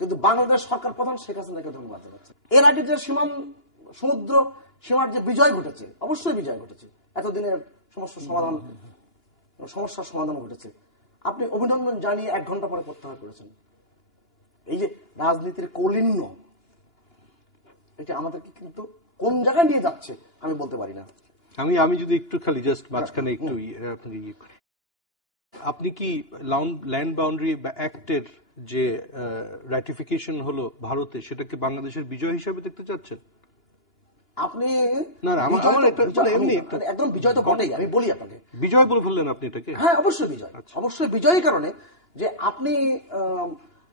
কিন্তু বাংলাদেশ সরকার প্রধান শেখ হাসিনাকে ধন্যবাদ জানাচ্ছেন। এর আগে যে সমুদ্র সীমার যে বিজয় ঘটেছে, অবশ্যই বিজয় ঘটেছে, এতদিনের সমস্যার সমাধান ঘটেছে, আপনি অভিনন্দন জানিয়ে 1 ঘন্টা পরে প্রত্যাহার করেছেন। এই যে রাজনীতির কৌলিন্য, এটা আমাদেরকে কিন্তু কোন জায়গায় নিয়ে যাচ্ছে আমি বলতে পারি না। আমি যদি একটু খালি জাস্ট মাঝখানে একটু আপনি কি ল্যান্ড বাউন্ডারি বা অ্যাক্টের যে রাটিফিকেশন হলো ভারতে, সেটাকে বাংলাদেশের বিজয় হিসেবে দেখতে চাচ্ছেন আপনি? না, আমার এমনি একদম বিজয় তো বটেই, আমি বলি আপনাকে। বিজয় বলে ফেললেন আপনি এটাকে? হ্যাঁ, অবশ্যই বিজয়, অবশ্যই বিজয়ী কারণে যে আপনি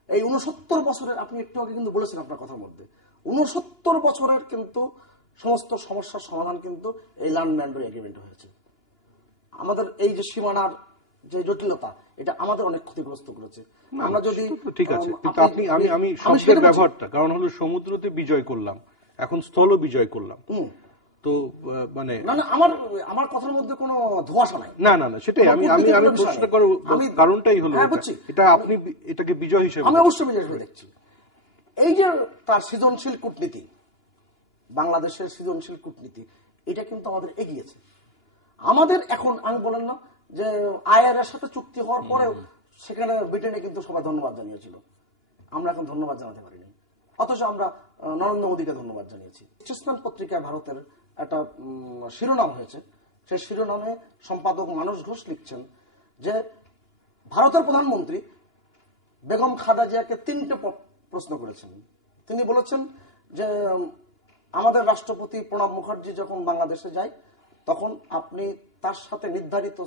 এই 69 বছরের, আপনি একটু আগে কিন্তু বলেছেন আপনার কথার মধ্যে, 69 বছরের কিন্তু সমস্ত সমস্যার সমাধান কিন্তু এই ল্যান্ড বাউন্ডারি এগ্রিমেন্ট হয়েছে। আমাদের এই যে সীমানার যে জটিলতা, এটা আমাদের অনেক ক্ষতিগ্রস্ত করেছে। আমরা যদি ঠিক আছে, কিন্তু আমি শব্দের ব্যবহারটা, কারণ হলো সমুদ্রতে বিজয় করলাম, এখন স্থল বিজয় করলাম, তো মানে না, আমার কথার মধ্যে কোনো ধোঁয়াশা নাই। না, সেটাই আমি প্রশ্ন করার কারণটাই হলো এটা, আপনি এটাকে বিজয় হিসেবে? আমি অবশ্যই বিজয় হিসেবে দেখছি। এই যে তার সৃজনশীল কূটনীতি, বাংলাদেশের সৃজনশীল কূটনীতি, এটা কিন্তু আমাদের এগিয়েছে। আমাদের এখন আমি বলেন না যে আইআরএর সাথে চুক্তি হওয়ার পরেও সেখানে ব্রিটেনে কিন্তু সবাই ধন্যবাদ জানিয়েছিল, আমরা এখন ধন্যবাদ জানাতে পারিনি, অথচ আমরা নরেন্দ্র মোদীকে ধন্যবাদ জানিয়েছি। স্টেটসম্যান পত্রিকায় ভারতের একটা শিরোনাম হয়েছে, সেই শিরোনামে সম্পাদক মানস ঘোষ লিখছেন যে ভারতের প্রধানমন্ত্রী বেগম খালেদা জিয়াকে 3টে প্রশ্ন করেছেন। তিনি বলেছেন যে আমাদের রাষ্ট্রপতি প্রণব মুখার্জি যখন বাংলাদেশে যায়, তখন আপনি তার সাথে নির্ধারিত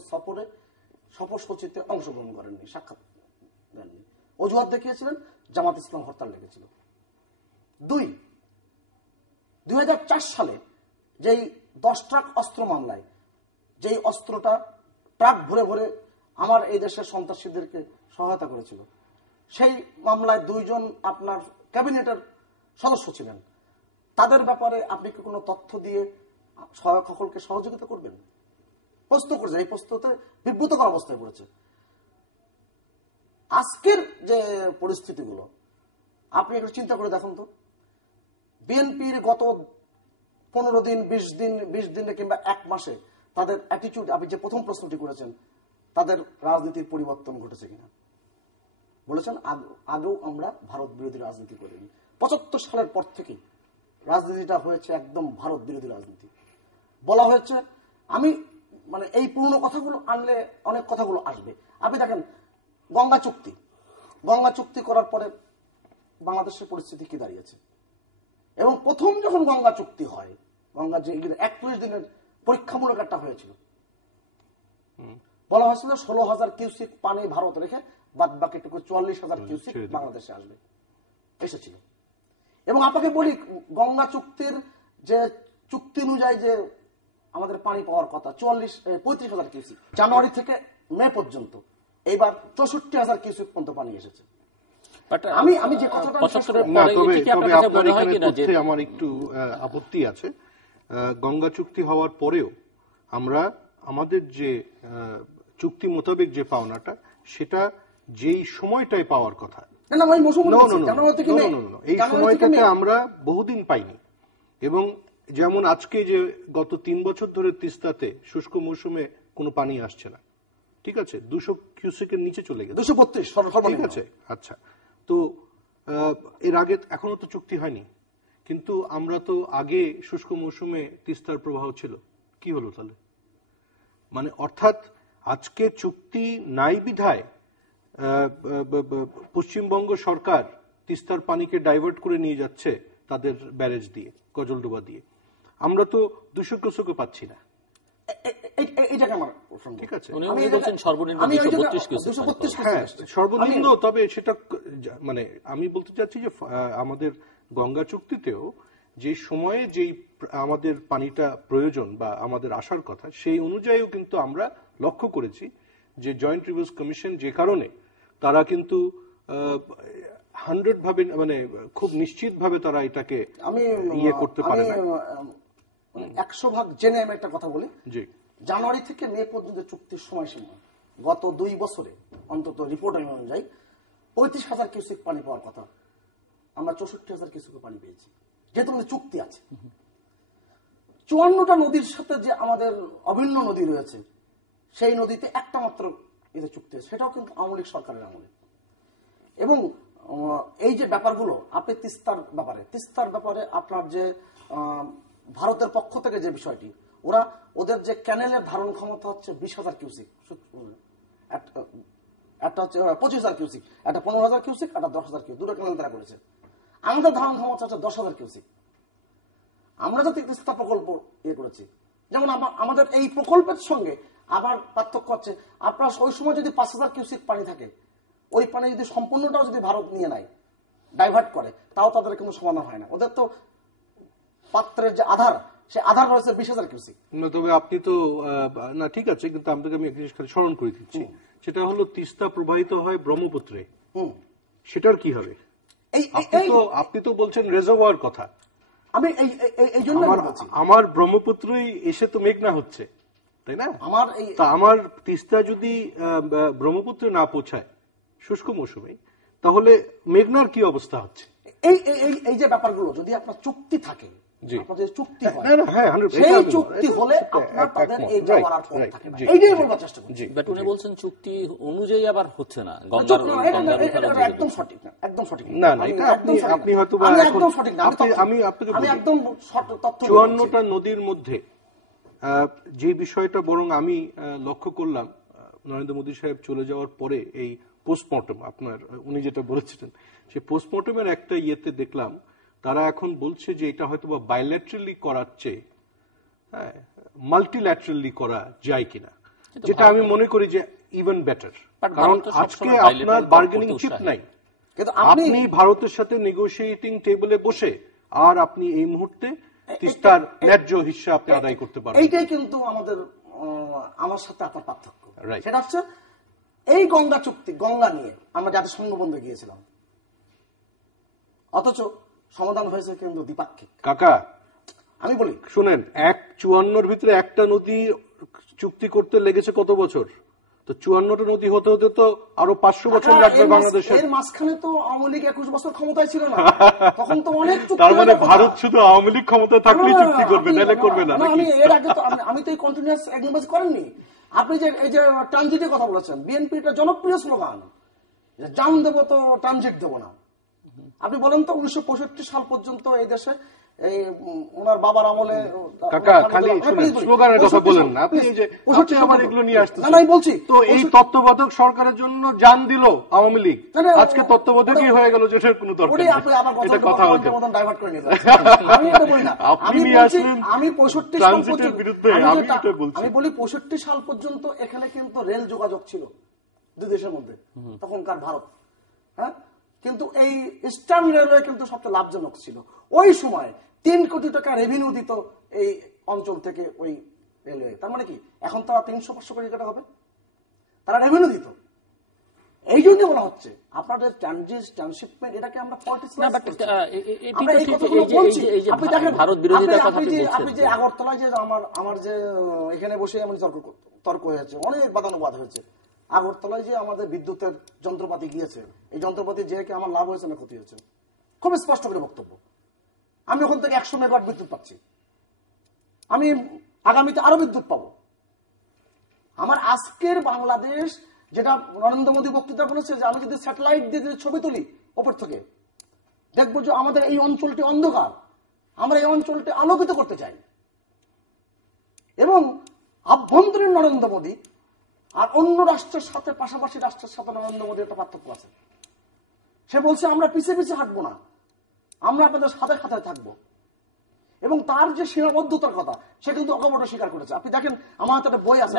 সফরসূচিতে অংশগ্রহণ করেননি, সাক্ষাৎ দেননি, অজুহাত দেখিয়েছিলেন জামাত ইসলাম হরতাল লেগেছিল। 2004 সালে যেই 10 ট্রাক অস্ত্র মামলায়, যেই অস্ত্রটা ট্রাক ভরে ভরে আমার এই দেশের সন্ত্রাসীদেরকে সহায়তা করেছিল। সেই মামলায় 2 জন আপনার ক্যাবিনেটের সদস্য ছিলেন। তাদের ব্যাপারে আপনি কি কোনো তথ্য দিয়ে সকলকে সহযোগিতা করবেন? প্রশ্ন করেছে, এই প্রশ্নতে বিব্রতকর অবস্থায় পড়েছে। আজকের যে পরিস্থিতিগুলো আপনি একটু চিন্তা করে দেখুন তো, বিএনপির গত 15 দিন 20 দিনে কিংবা 1 মাসে তাদের অ্যাটিটিউড, আপনি যে প্রথম প্রশ্নটি করেছেন, তাদের রাজনীতির পরিবর্তন ঘটেছে কিনা? বলেছেন আগেও আমরা ভারত বিরোধী রাজনীতি করিনি। 75 সালের পর থেকেই রাজনীতিটা হয়েছে একদম ভারত বিরোধী রাজনীতি। বলা হয়েছে, আমি মানে এই পুরনো কথাগুলো আনলে অনেক কথাগুলো আসবে। আপনি দেখেন গঙ্গা চুক্তি করার পরে বাংলাদেশের পরিস্থিতি কি দাঁড়িয়েছে। এবং প্রথম যখন গঙ্গা চুক্তি হয়, গঙ্গা যে 41 দিনের পরীক্ষামূলক একটা হয়েছিল, বলা হয়েছিল 16,000 কিউসিক পানি ভারত রেখে বাদ বাকিটুকু 44,000 কিউসিক বাংলাদেশে আসবে, এসেছিল। এবং আপনাকে বলি, গঙ্গা চুক্তির যে চুক্তি অনুযায়ী যে আমাদের পানি পাওয়ার কথা 35,000 কিউসিক, জানুয়ারি থেকে মে পর্যন্ত এইবার 64,000 কিউসিক পর্যন্ত পানি এসেছে। আমি যে কথাটা আমার একটু আপত্তি আছে, গঙ্গা চুক্তি হওয়ার পরেও আমরা আমাদের যে চুক্তি মোতাবেক যে পাওনাটা, সেটা যেই সময়টায় পাওয়ার কথা, এই সময়টাতে আমরা বহুদিন পাইনি। এবং যেমন আজকে যে গত 3 বছর ধরে তিস্তাতে শুষ্ক মৌসুমে কোনো পানি আসছে না, ঠিক আছে, 200 কিউসেকের নিচে চলে গেছে, 232, ঠিক আছে। আচ্ছা, তো এর আগে এখনো তো চুক্তি হয়নি, কিন্তু আমরা তো আগে শুষ্ক মৌসুমে তিস্তার প্রবাহ ছিল, কি হলো তাহলে? মানে অর্থাৎ আজকে চুক্তি নাই বিধায় পশ্চিমবঙ্গ সরকার তিস্তার পানিকে ডাইভার্ট করে নিয়ে যাচ্ছে তাদের ব্যারেজ দিয়ে, গজলডোবা দিয়ে। আমরা তো 200 কিউসেকও পাচ্ছি না। ঠিক আছে, সর্বনিম্ন। তবে সেটা মানে আমি বলতে চাচ্ছি যে আমাদের গঙ্গা চুক্তিতেও যে সময়ে যেই আমাদের পানিটা প্রয়োজন বা আমাদের আসার কথা, সেই অনুযায়ীও কিন্তু আমরা লক্ষ্য করেছি যে জয়েন্ট রিভিউজ কমিশন যে কারণে তারা কিন্তু 100 ভাবে, মানে খুব নিশ্চিত ভাবে তারা এটাকে ইয়ে করতে পারে না। 100 ভাগ জেনে আমি একটা কথা বলি, জানুয়ারি থেকে মে পর্যন্ত চুক্তির সময়সীমা গত 2 বছরে অন্তত রিপোর্ট অনুযায়ী 35,000 কিউসেক পানি পাওয়ার কথা, আমরা 64,000 কিউসেক পানি পেয়েছি, যেহেতু আমাদের চুক্তি আছে। 54টা নদীর সাথে যে আমাদের অভিন্ন নদী রয়েছে, সেই নদীতে একটা মাত্র এদের চুক্তি আছে, সেটাও কিন্তু আওয়ামী লীগ সরকারের আমলে। এবং এই যে ব্যাপারগুলো, আপনি তিস্তার ব্যাপারে আপনার যে ভারতের পক্ষ থেকে যে বিষয়টি, ওদের যে ক্যানেলের ধারণ ক্ষমতা হচ্ছে 20,000 কিউসেক, একটা হচ্ছে 25,000 কিউসেক, একটা 15,000 কিউসেক, একটা 10,000 কিউসেক, দুটো ক্যানেল তারা করেছে। আমাদের ধারণ ক্ষমতা হচ্ছে 10,000 কিউসেক। আমরা যাতে তিস্তা প্রকল্প ইয়ে করেছি, যেমন আমাদের এই প্রকল্পের সঙ্গে আবার পার্থক্য হচ্ছে, আপনার ওই সময় যদি 5,000 কিউসেক পানি থাকে, ওই পানি যদি সম্পূর্ণটাও যদি ভারত নিয়ে নেয়, ডাইভার্ট করে, তাও তাদের কোনো সমাধান হয় না। ওদের তো পাত্রের যে আধার, সে আধার রয়েছে 20,000 কিউসেক। তবে আপনি তো না, ঠিক আছে, কিন্তু আপনাকে আমি একটা জিনিস স্মরণ করে দিচ্ছি, সেটা হলো তিস্তা প্রবাহিত হয় ব্রহ্মপুত্রে, সেটার কি হবে? আপনি তো বলছেন রেজার্ভার কথা, আমি এই জন্য আমার ব্রহ্মপুত্রই এসে তো মেঘনা হচ্ছে, তাই না? আমার তিস্তা যদি ব্রহ্মপুত্রে না পৌঁছায় শুষ্ক মৌসুমে, তাহলে মেঘনার কি অবস্থা হচ্ছে? এই যে ব্যাপারগুলো, যদি আপনার চুক্তি থাকে, চুক্তি হয়, সেই চুক্তি হলে আপনার তাদের এই যাওয়ার আর পথ থাকে না। এইটাই বলবার চেষ্টা করছি। বাট উনি বলছেন চুক্তি অনুযায়ী আবার হচ্ছে না। একদম সঠিক না, একদম সঠিক না। এটা আপনি হয়তো আমি আপনাকে একদম তথ্য 54টা নদীর মধ্যে যে বিষয়টা বরং আমি লক্ষ্য করলাম নরেন্দ্র মোদী সাহেব চলে যাওয়ার পরে, এই পোস্টমর্টম, আপনার উনি যেটা বলেছিলেন, সেই পোস্টমর্টমের একটা ইয়েতে দেখলাম তারা এখন বলছে যে এটা হয়তো বা বাইল্যাটারালি করার চেয়ে মাল্টিল্যাটারালি করা যায় কিনা, যেটা আমি মনে করি যে ইভেন বেটার। কারণ আজকে আপনার বার্গেনিং চিপ নাই, আপনি ভারতের সাথে নেগোশিয়েটিং টেবিলে বসে আর আপনি এই মুহূর্তে তিস্তার ন্যায্য হিস্সা আপনি আদায় করতে পারবেন। এইটাই কিন্তু আমার সাথে আপনার পার্থক্য। Right. সেটা হচ্ছে এই গঙ্গা চুক্তি, গঙ্গা নিয়ে আমরা জাতিসংঘ বন্ধে গিয়েছিলাম, অথচ সমাধান হয়েছে কিন্তু দ্বিপাক্ষিক। কাকা আমি বলি শুনেন, 54 ভিতরে একটা নদী চুক্তি করতে লেগেছে কত বছর? তো 54টা নদী হতে হতে তো আরো 500 বছর লাগবে বাংলাদেশের। এর মাঝখানে তো আওয়ামী লীগ 21 বছর ক্ষমতায় ছিল না, তখন তো অনেক চুক্তি। তার মানে ভারত শুধু আওয়ামী লীগ ক্ষমতায় থাকলেই চুক্তি করবে, নাহলে করবে না? আমি এর আগে তো আমি তো এই কন্টিনিউয়াস এগ্রিমেন্ট করেননি। আপনি যে এই যে ট্রানজিটের কথা বলেছেন, বিএনপি এটা জনপ্রিয় স্লোগান, জান দেবো তো ট্রানজিট দেবো না। আপনি বলেন তো 1965 সাল পর্যন্ত এই দেশে এই ওনার বাবার আমলে, কাকা খালি স্লোগানের কথা বলেন না, আপনি এই যে আবার এগুলো নিয়ে আসতেছেন। না আমি বলছি তো এই তত্ত্বাবধায়ক সরকারের জন্য জান দিল আওয়ামী লীগ, আজকে তত্ত্বাবধায়কই হয়ে গেল, যেটার কোনো দরকার নেই। এটা কথা হচ্ছে ডাইভার্ট করে নিয়ে যাচ্ছে। আমি এটা বলি না, আপনি নিয়ে আসলেন আমি 65 সাল ট্রানজিটের বিরুদ্ধে, আমি এটা বলছি। আমি বলি 65 সাল পর্যন্ত এখানে কিন্তু রেল যোগাযোগ ছিল দুই দেশের মধ্যে, তখনকার ভারত। হ্যাঁ, কিন্তু এই ইস্টার্ন রেলওয়ে কিন্তু সবচেয়ে লাভজনক ছিল। ওই সময় 3 কোটি টাকা রেভিনিউ দিত এই অঞ্চল থেকে ওই রেলওয়ে। তার মানে কি এখন তারা 300-500 কোটি টাকা হবে, তারা রেভিনিউ দিত। এই জন্য বলা হচ্ছে আপনাদের ট্রানশিপমেন্ট, এটাকে আমরা পলিটিক্স না, বাট আমরা এই কথাগুলো বলছি। আপনি দেখেন ভারত বিরোধিতার কথা আপনি যে আগরতলায় যে আমার যে এখানে বসে এমন তর্ক হয়েছে, অনেক বাদানুবাদ হয়েছে। আগরতলায় যে আমাদের বিদ্যুতের যন্ত্রপাতি গিয়েছে, এই যন্ত্রপাতি যে আমার লাভ হয়েছে না ক্ষতি হয়েছে, খুব স্পষ্ট করে বক্তব্য। আমি ওখান থেকে 100 মেগাওয়াট বিদ্যুৎ পাচ্ছি, আমি আগামীতে আরো বিদ্যুৎ পাবো। আমার আজকের বাংলাদেশ, যেটা নরেন্দ্র মোদী বক্তৃতা বলেছে, যে আমি যদি স্যাটেলাইট দিয়ে ছবি তুলি ওপর থেকে, দেখবো যে আমাদের এই অঞ্চলটি অন্ধকার, আমরা এই অঞ্চলটি আলোকিত করতে চাই। এবং আভ্যন্তরীণ নরেন্দ্র মোদী আর অন্য রাষ্ট্রের সাথে, পাশাপাশি রাষ্ট্রের সাথে নরেন্দ্র মোদীর একটা পার্থক্য আছে। সে বলছে আমরা পিছিয়ে পিছিয়ে হাঁটবো না, আমরা আপনাদের সাথে সাথে থাকবো। এবং তার যে সীমাবদ্ধতার কথা, সে কিন্তু অকপট স্বীকার করেছে। আপনি দেখেন, আমার হাতে একটা বই আছে,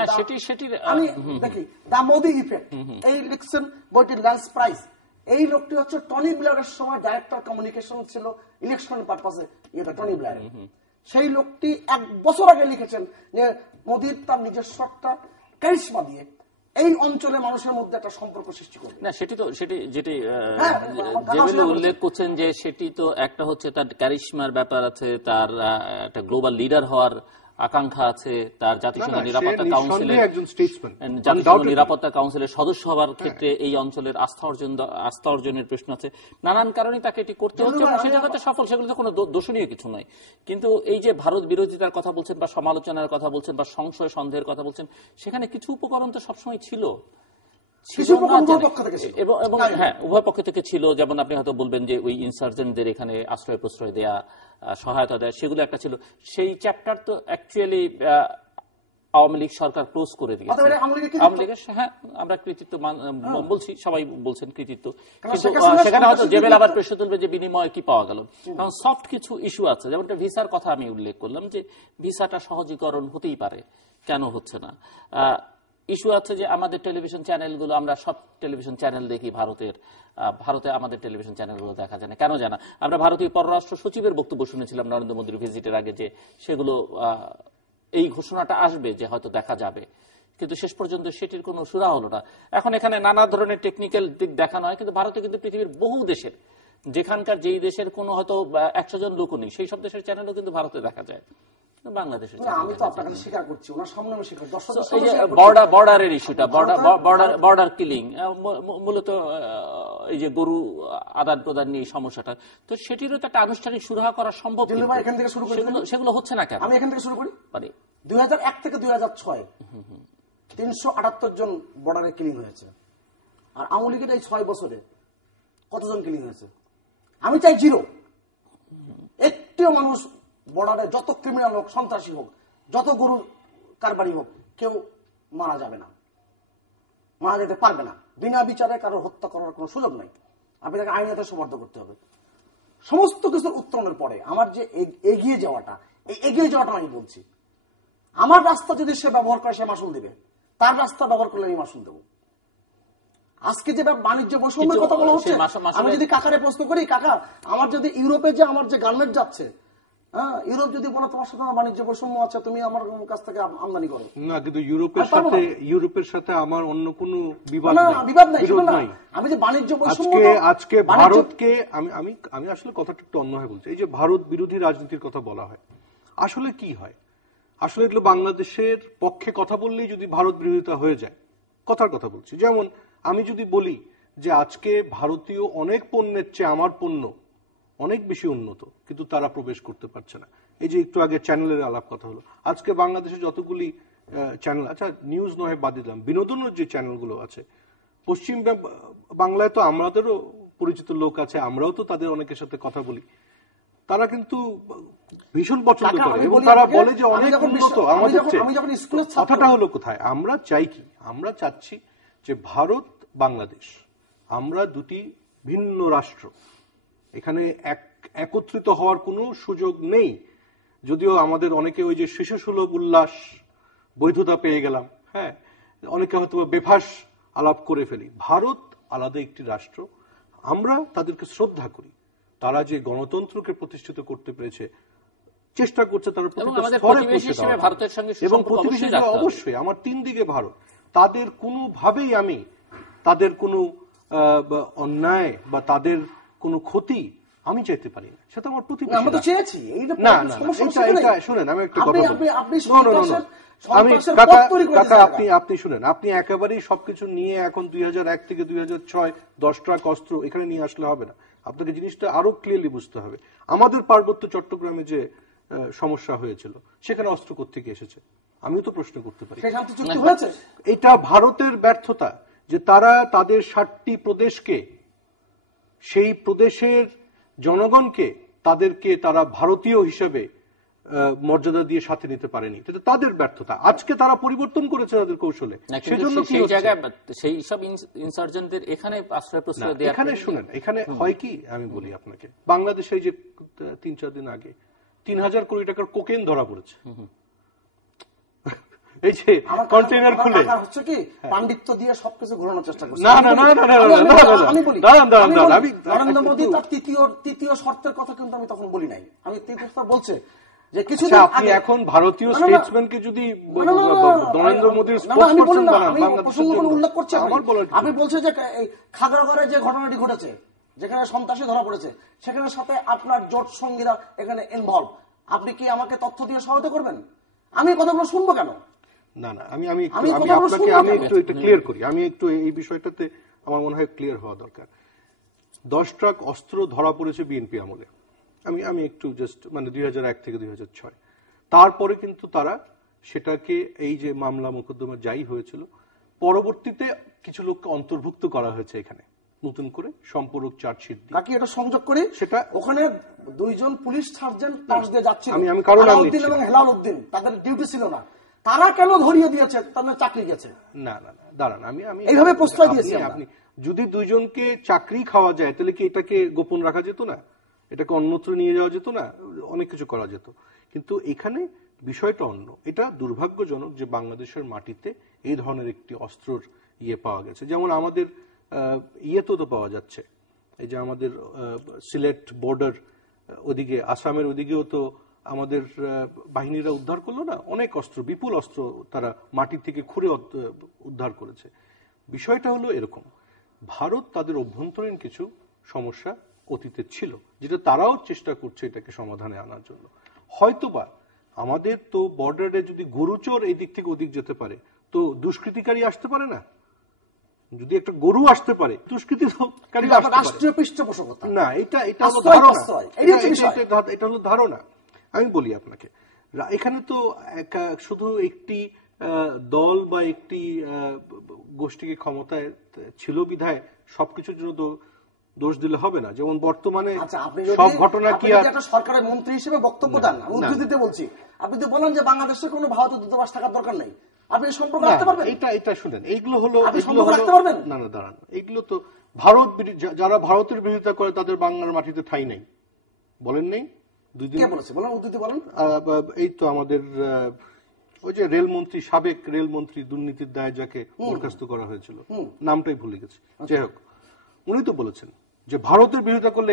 আমি দেখি দ্য মোদি ইফেক্ট, এই লিখছেন বইটির ল্যান্স প্রাইস। এই লোকটি হচ্ছে টনি ব্লেয়ারের সময় ডাইরেক্টর কমিউনিকেশন ছিল ইলেকশন পারপাসে, এটা টনি ব্লেয়ার। সেই লোকটি 1 বছর আগে লিখেছেন যে মোদির তার নিজস্ব একটা ক্যারিশমা দিয়ে এই অঞ্চলে মানুষের মধ্যে একটা সম্পর্ক সৃষ্টি করবে। না, যেটি যেগুলো উল্লেখ করছেন, যে সেটি তো একটা হচ্ছে তার ক্যারিশমার ব্যাপার আছে, তার একটা গ্লোবাল লিডার হওয়ার আকাঙ্ক্ষা আছে, তার জাতিসংঘ নিরাপত্তা কাউন্সিলের সদস্য হওয়ার ক্ষেত্রে এই অঞ্চলের আস্থা অর্জনের প্রশ্ন আছে। নানান কারণে তাকে এটি করতে হচ্ছে, সেটা হয়তো সফল, সেগুলোতে কোনো দোষণীয় কিছু নয়। কিন্তু এই যে ভারত বিরোধিতার কথা বলছেন, বা সমালোচনার কথা বলছেন, বা সংশয় সন্দেহের কথা বলছেন, সেখানে কিছু উপকরণ তো সবসময় ছিল, এবং হ্যাঁ, উভয় পক্ষ থেকে ছিল। যেমন আপনি হয়তো বলবেন যে ওই ইনসার্জেন্টদের এখানে আশ্রয় প্রশ্রয় দেয়া, সহায়তা দেয়া, সেগুলো একটা ছিল। সেই চ্যাপ্টার তো অ্যাকচুয়ালি আওয়ামী লীগ সরকার ক্লোজ করে দিয়েছে। আওয়ামী লীগের, হ্যাঁ, আমরা কৃতিত্ব বলছি, সবাই বলছেন কৃতিত্ব, কিন্তু সেখানে হয়তো জেবেল আবার প্রশ্ন তুলবে যে বিনিময়ে কি পাওয়া গেল। কারণ সফট কিছু ইস্যু আছে, যেমন ভিসার কথা আমি উল্লেখ করলাম, যে ভিসাটা সহজীকরণ হতেই পারে, কেন হচ্ছে না। ইস্যু আছে যে আমাদের টেলিভিশন চ্যানেলগুলো, আমরা সব টেলিভিশন চ্যানেল দেখি ভারতে আমাদের টেলিভিশন চ্যানেলগুলো দেখা যায় না, কেন জানা। আমরা ভারতীয় পররাষ্ট্র সচিবের বক্তব্য শুনেছিলাম নরেন্দ্র মোদীর ভিজিটের আগে, যে সেগুলো এই ঘোষণাটা আসবে যে হয়তো দেখা যাবে, কিন্তু শেষ পর্যন্ত সেটির কোনো সুরা হলো না। এখন এখানে নানা ধরনের টেকনিক্যাল দিক দেখানো হয়, কিন্তু ভারতে কিন্তু পৃথিবীর বহু দেশের, যেখানকার যেই দেশের কোনো হয়তো 100 জন লোকও নেই, সেই সব দেশের চ্যানেলও কিন্তু ভারতে দেখা যায়, বাংলাদেশের। আমি তো আপনাকে স্বীকার করছি, ওনার সামনে আমি স্বীকার করছি। বর্ডারের ইস্যুটা, বর্ডার কিলিং, মূলত এই যে গরু আদান প্রদান নিয়ে সমস্যাটা, তো সেটিরও তো একটা আনুষ্ঠানিক সুরাহা করা সম্ভব। এখান থেকে শুরু করি, সেগুলো হচ্ছে না কেন? আমি এখান থেকে শুরু করি। 2001 থেকে 2006 378 জন বর্ডারে কিলিং হয়েছে। আর আওয়ামী লীগের এই 6 বছরে কতজন কিলিং হয়েছে? আমি চাই 0। একটিও মানুষ বর্ডারে, যত ক্রিমিনাল হোক, সন্ত্রাসী হোক, যত গরু কারবারি হোক, কেউ মারা যাবে না, মারা যেতে পারবে না। বিনা বিচারে কারোর হত্যা করার কোনো সুযোগ নাই। আপনি তাকে আইনাতে সমর্থ করতে হবে। সমস্ত কিছুর উত্তরণের পরে আমার যে এগিয়ে যাওয়াটা, এই এগিয়ে যাওয়াটা আমি বলছি, আমার রাস্তা যদি সে ব্যবহার করে, সে মাসুল দিবে, তার রাস্তা ব্যবহার করলে আমি মাসুল দেবো। আজকে যে বাণিজ্য বৈষম্যের কথা বলা হচ্ছে, আমি যদি কাকারে প্রশ্ন করি, কাকা আমার যদি ইউরোপে যে আমার যে গার্মেন্ট যাচ্ছে, হ্যাঁ, ইউরোপ যদি বলে তোমার সাথে আমার বাণিজ্য বৈষম্য আছে, তুমি আমার কাছ থেকে আমদানি করো। না, কিন্তু ইউরোপের সাথে আমার অন্য কোনো বিবাদ নাই। আমি যে বাণিজ্য বৈষম্য, আজকে ভারতকে আমি আসলে কথাটা একটু অন্যভাবে বলছি। এই যে ভারত বিরোধী রাজনীতির কথা বলা হয়, আসলে কি হয়? আসলে এগুলো বাংলাদেশের পক্ষে কথা বললেই যদি ভারত বিরোধিতা হয়ে যায়, কথার কথা বলছি। যেমন আমি যদি বলি যে আজকে ভারতীয় অনেক পণ্যের চেয়ে আমার পণ্য অনেক বেশি উন্নত, কিন্তু তারা প্রবেশ করতে পারছে না। এই যে একটু আগে চ্যানেলের আলাপ কথা হলো, আজকে বাংলাদেশে যতগুলি চ্যানেল, আচ্ছা নিউজ নয় বাদ দিলাম, বিনোদনের যে চ্যানেলগুলো আছে, পশ্চিম বাংলায় তো আমাদেরও পরিচিত লোক আছে, আমরাও তো তাদের অনেকের সাথে কথা বলি, তারা কিন্তু ভীষণ পছন্দ করে এবং তারা বলে যে অনেক উন্নত আমাদের চেয়ে। কথাটা হলো কোথায়? আমরা চাই কি? আমরা চাচ্ছি যে ভারত বাংলাদেশ আমরা দুটি ভিন্ন রাষ্ট্র, এখানে একত্রিত হওয়ার কোনো সুযোগ নেই। যদিও আমাদের অনেকে ওই যে শিশু সুলভ উল্লাস বৈধতা পেয়ে গেলাম, হ্যাঁ, অনেকে হয়তো বেফাস আলাপ করে ফেলি। ভারত আলাদা একটি রাষ্ট্র, আমরা তাদেরকে শ্রদ্ধা করি। তারা যে গণতন্ত্রকে প্রতিষ্ঠিত করতে পেরেছে, চেষ্টা করছে তারা এবং প্রতিবেশী অবশ্যই আমার তিন দিকে ভারত, তাদের কোনোভাবেই আমি তাদের কোনো অন্যায় বা তাদের কোনো ক্ষতি আমি চাইতে পারি না। সেটা আমার প্রতিবেশী। শুনেন, আমি একটা কথা আপনি শুনেন, আপনি একেবারেই সবকিছু নিয়ে এখন 2001 থেকে 2006 10 ট্রাক অস্ত্র এখানে নিয়ে আসলে হবে না। আপনাকে জিনিসটা আরো ক্লিয়ারলি বুঝতে হবে। আমাদের পার্বত্য চট্টগ্রামে যে সমস্যা হয়েছিল, সেখানে অস্ত্র কোত্থেকে এসেছে আমিও তো প্রশ্ন করতে পারি। এটা ভারতের ব্যর্থতা যে তারা তাদের 7টি প্রদেশকে, সেই প্রদেশের জনগণকে তাদেরকে তারা ভারতীয় হিসেবে মর্যাদা দিয়ে সাথে নিতে পারেনি। এটা তাদের ব্যর্থতা। আজকে তারা পরিবর্তন করেছে তাদের কৌশলে। সেজন্য সেই জায়গায় সেই সব ইনসার্জেন্টদের এখানে আশ্রয় প্রশ্রয় দেয়া। এখানে শুনেন, এখানে হয় কি আমি বলি আপনাকে, বাংলাদেশে যে 3-4 দিন আগে 3000 কোটি টাকার কোকেন ধরা পড়েছে। এই যে কন্টেইনার খুলে হচ্ছে কি পাণ্ডিত্য দিয়ে সবকিছু ঘোরানোর চেষ্টা করছে। না না না না না আমি বলি নরেন্দ্র মোদী তার তৃতীয় শর্তের কথা কিন্তু আমি তখন বলি নাই। আমি তৃতীয় শর্ত বলছে যে কিছু আপনি এখন ভারতীয় স্টেটসম্যানকে যদি নরেন্দ্র মোদীর স্পোকসপারসন বানান, উল্লেখ করছে আপনি বলছে যে খাগড়াগড়ে যে ঘটনাটি ঘটেছে, যেখানে সন্ত্রাসী ধরা পড়েছে, সেখানে সাথে আপনার জোট সঙ্গীরা এখানে ইনভলভ, আপনি কি আমাকে তথ্য দিয়ে সহায়তা করবেন? আমি কথাগুলো শুনবো কেন? না না, আমি একটু এটা ক্লিয়ার করি। আমি একটু এই বিষয়টাতে আমার মনে হয় ক্লিয়ার হওয়া দরকার। 10 ট্রাক অস্ত্র ধরা পড়েছে বিএনপি আমলে, আমি একটু জাস্ট মানে 2001 থেকে 2006। তারপরে কিন্তু তারা সেটাকে এই যে মামলা মোকদ্দমা যাই হয়েছিল, পরবর্তীতে কিছু লোককে অন্তর্ভুক্ত করা হয়েছে এখানে নতুন করে সম্পূরক চার্জশিট দিয়ে। বাকি এটা সংযোগ করি, সেটা ওখানে 2 জন পুলিশ সার্জেন্ট পাশ দিয়ে যাচ্ছিল, আমি কারণ আলাউদ্দিন এবং হেলাল উদ্দিন, তাদের ডিউটি ছিল না, তারা কেন ধরিয়ে দিয়েছে? তাদের চাকরি গেছে। না না না, দাঁড়ান, আমি এইভাবে প্রশ্রয় দিয়েছি। আপনি যদি 2 জনকে চাকরি খাওয়া যায়, তাহলে কি এটাকে গোপন রাখা যেত না? এটাকে অন্যত্র নিয়ে যাওয়া যেত না? অনেক কিছু করা যেত। কিন্তু এখানে বিষয়টা অন্য। এটা দুর্ভাগ্যজনক যে বাংলাদেশের মাটিতে এই ধরনের একটি অস্ত্রর পাওয়া গেছে। যেমন আমাদের তো পাওয়া যাচ্ছে, এই যে আমাদের সিলেট বর্ডার ওদিকে, আসামের ওদিকেও তো আমাদের বাহিনীরা উদ্ধার করলো না অনেক অস্ত্র, বিপুল অস্ত্র তারা মাটি থেকে খুঁড়ে উদ্ধার করেছে। বিষয়টা হলো এরকম, ভারত তাদের অভ্যন্তরীণ কিছু সমস্যা অতীতে ছিল, যেটা তারাও চেষ্টা করছে এটাকে সমাধানে আনার জন্য। হয়তোবা আমাদের তো বর্ডারে যদি গরুচোর এই দিক থেকে ওদিক যেতে পারে, তো দুষ্কৃতিকারী আসতে পারে না? যদি একটা গরু আসতে পারে, দুষ্কৃতিকারী রাষ্ট্রীয় পৃষ্ঠপোষকতা না, এটা হলো ধারণা। আমি বলি আপনাকে, এখানে তো শুধু একটি দল বা একটি গোষ্ঠীকে ক্ষমতায় ছিল বিধায় সবকিছুর জন্য দোষ দিলে হবে না। যেমন বর্তমানে সব ঘটনা কি একটা সরকারের মন্ত্রী হিসেবে বক্তব্য দেন, আমি উদ্ধৃতিতে বলছি, আপনি তো বলেন যে বাংলাদেশে কোনো ভারতীয় দূতাবাস থাকার দরকার নেই, আপনি সম্পর্ক রাখতে পারবেন? এটা শুনেন, এইগুলো হলো রাখতে পারবেন না না, দাঁড়ান, এইগুলো তো ভারত, যারা ভারতের বিরোধিতা করে তাদের বাংলার মাটিতে ঠাঁই নেই, বলেন নেই? 2 দিন বলেছে, বলেন উদ্ধৃতি বলেন। এই তো আমাদের ওই যে রেলমন্ত্রী, সাবেক রেলমন্ত্রী, দুর্নীতির দায়ে যাকে বরখাস্ত করা হয়েছিল, নামটাই ভুলে গেছি, যাই হোক, উনি তো বলেছেন যে ভারতের বিরোধিতা করলে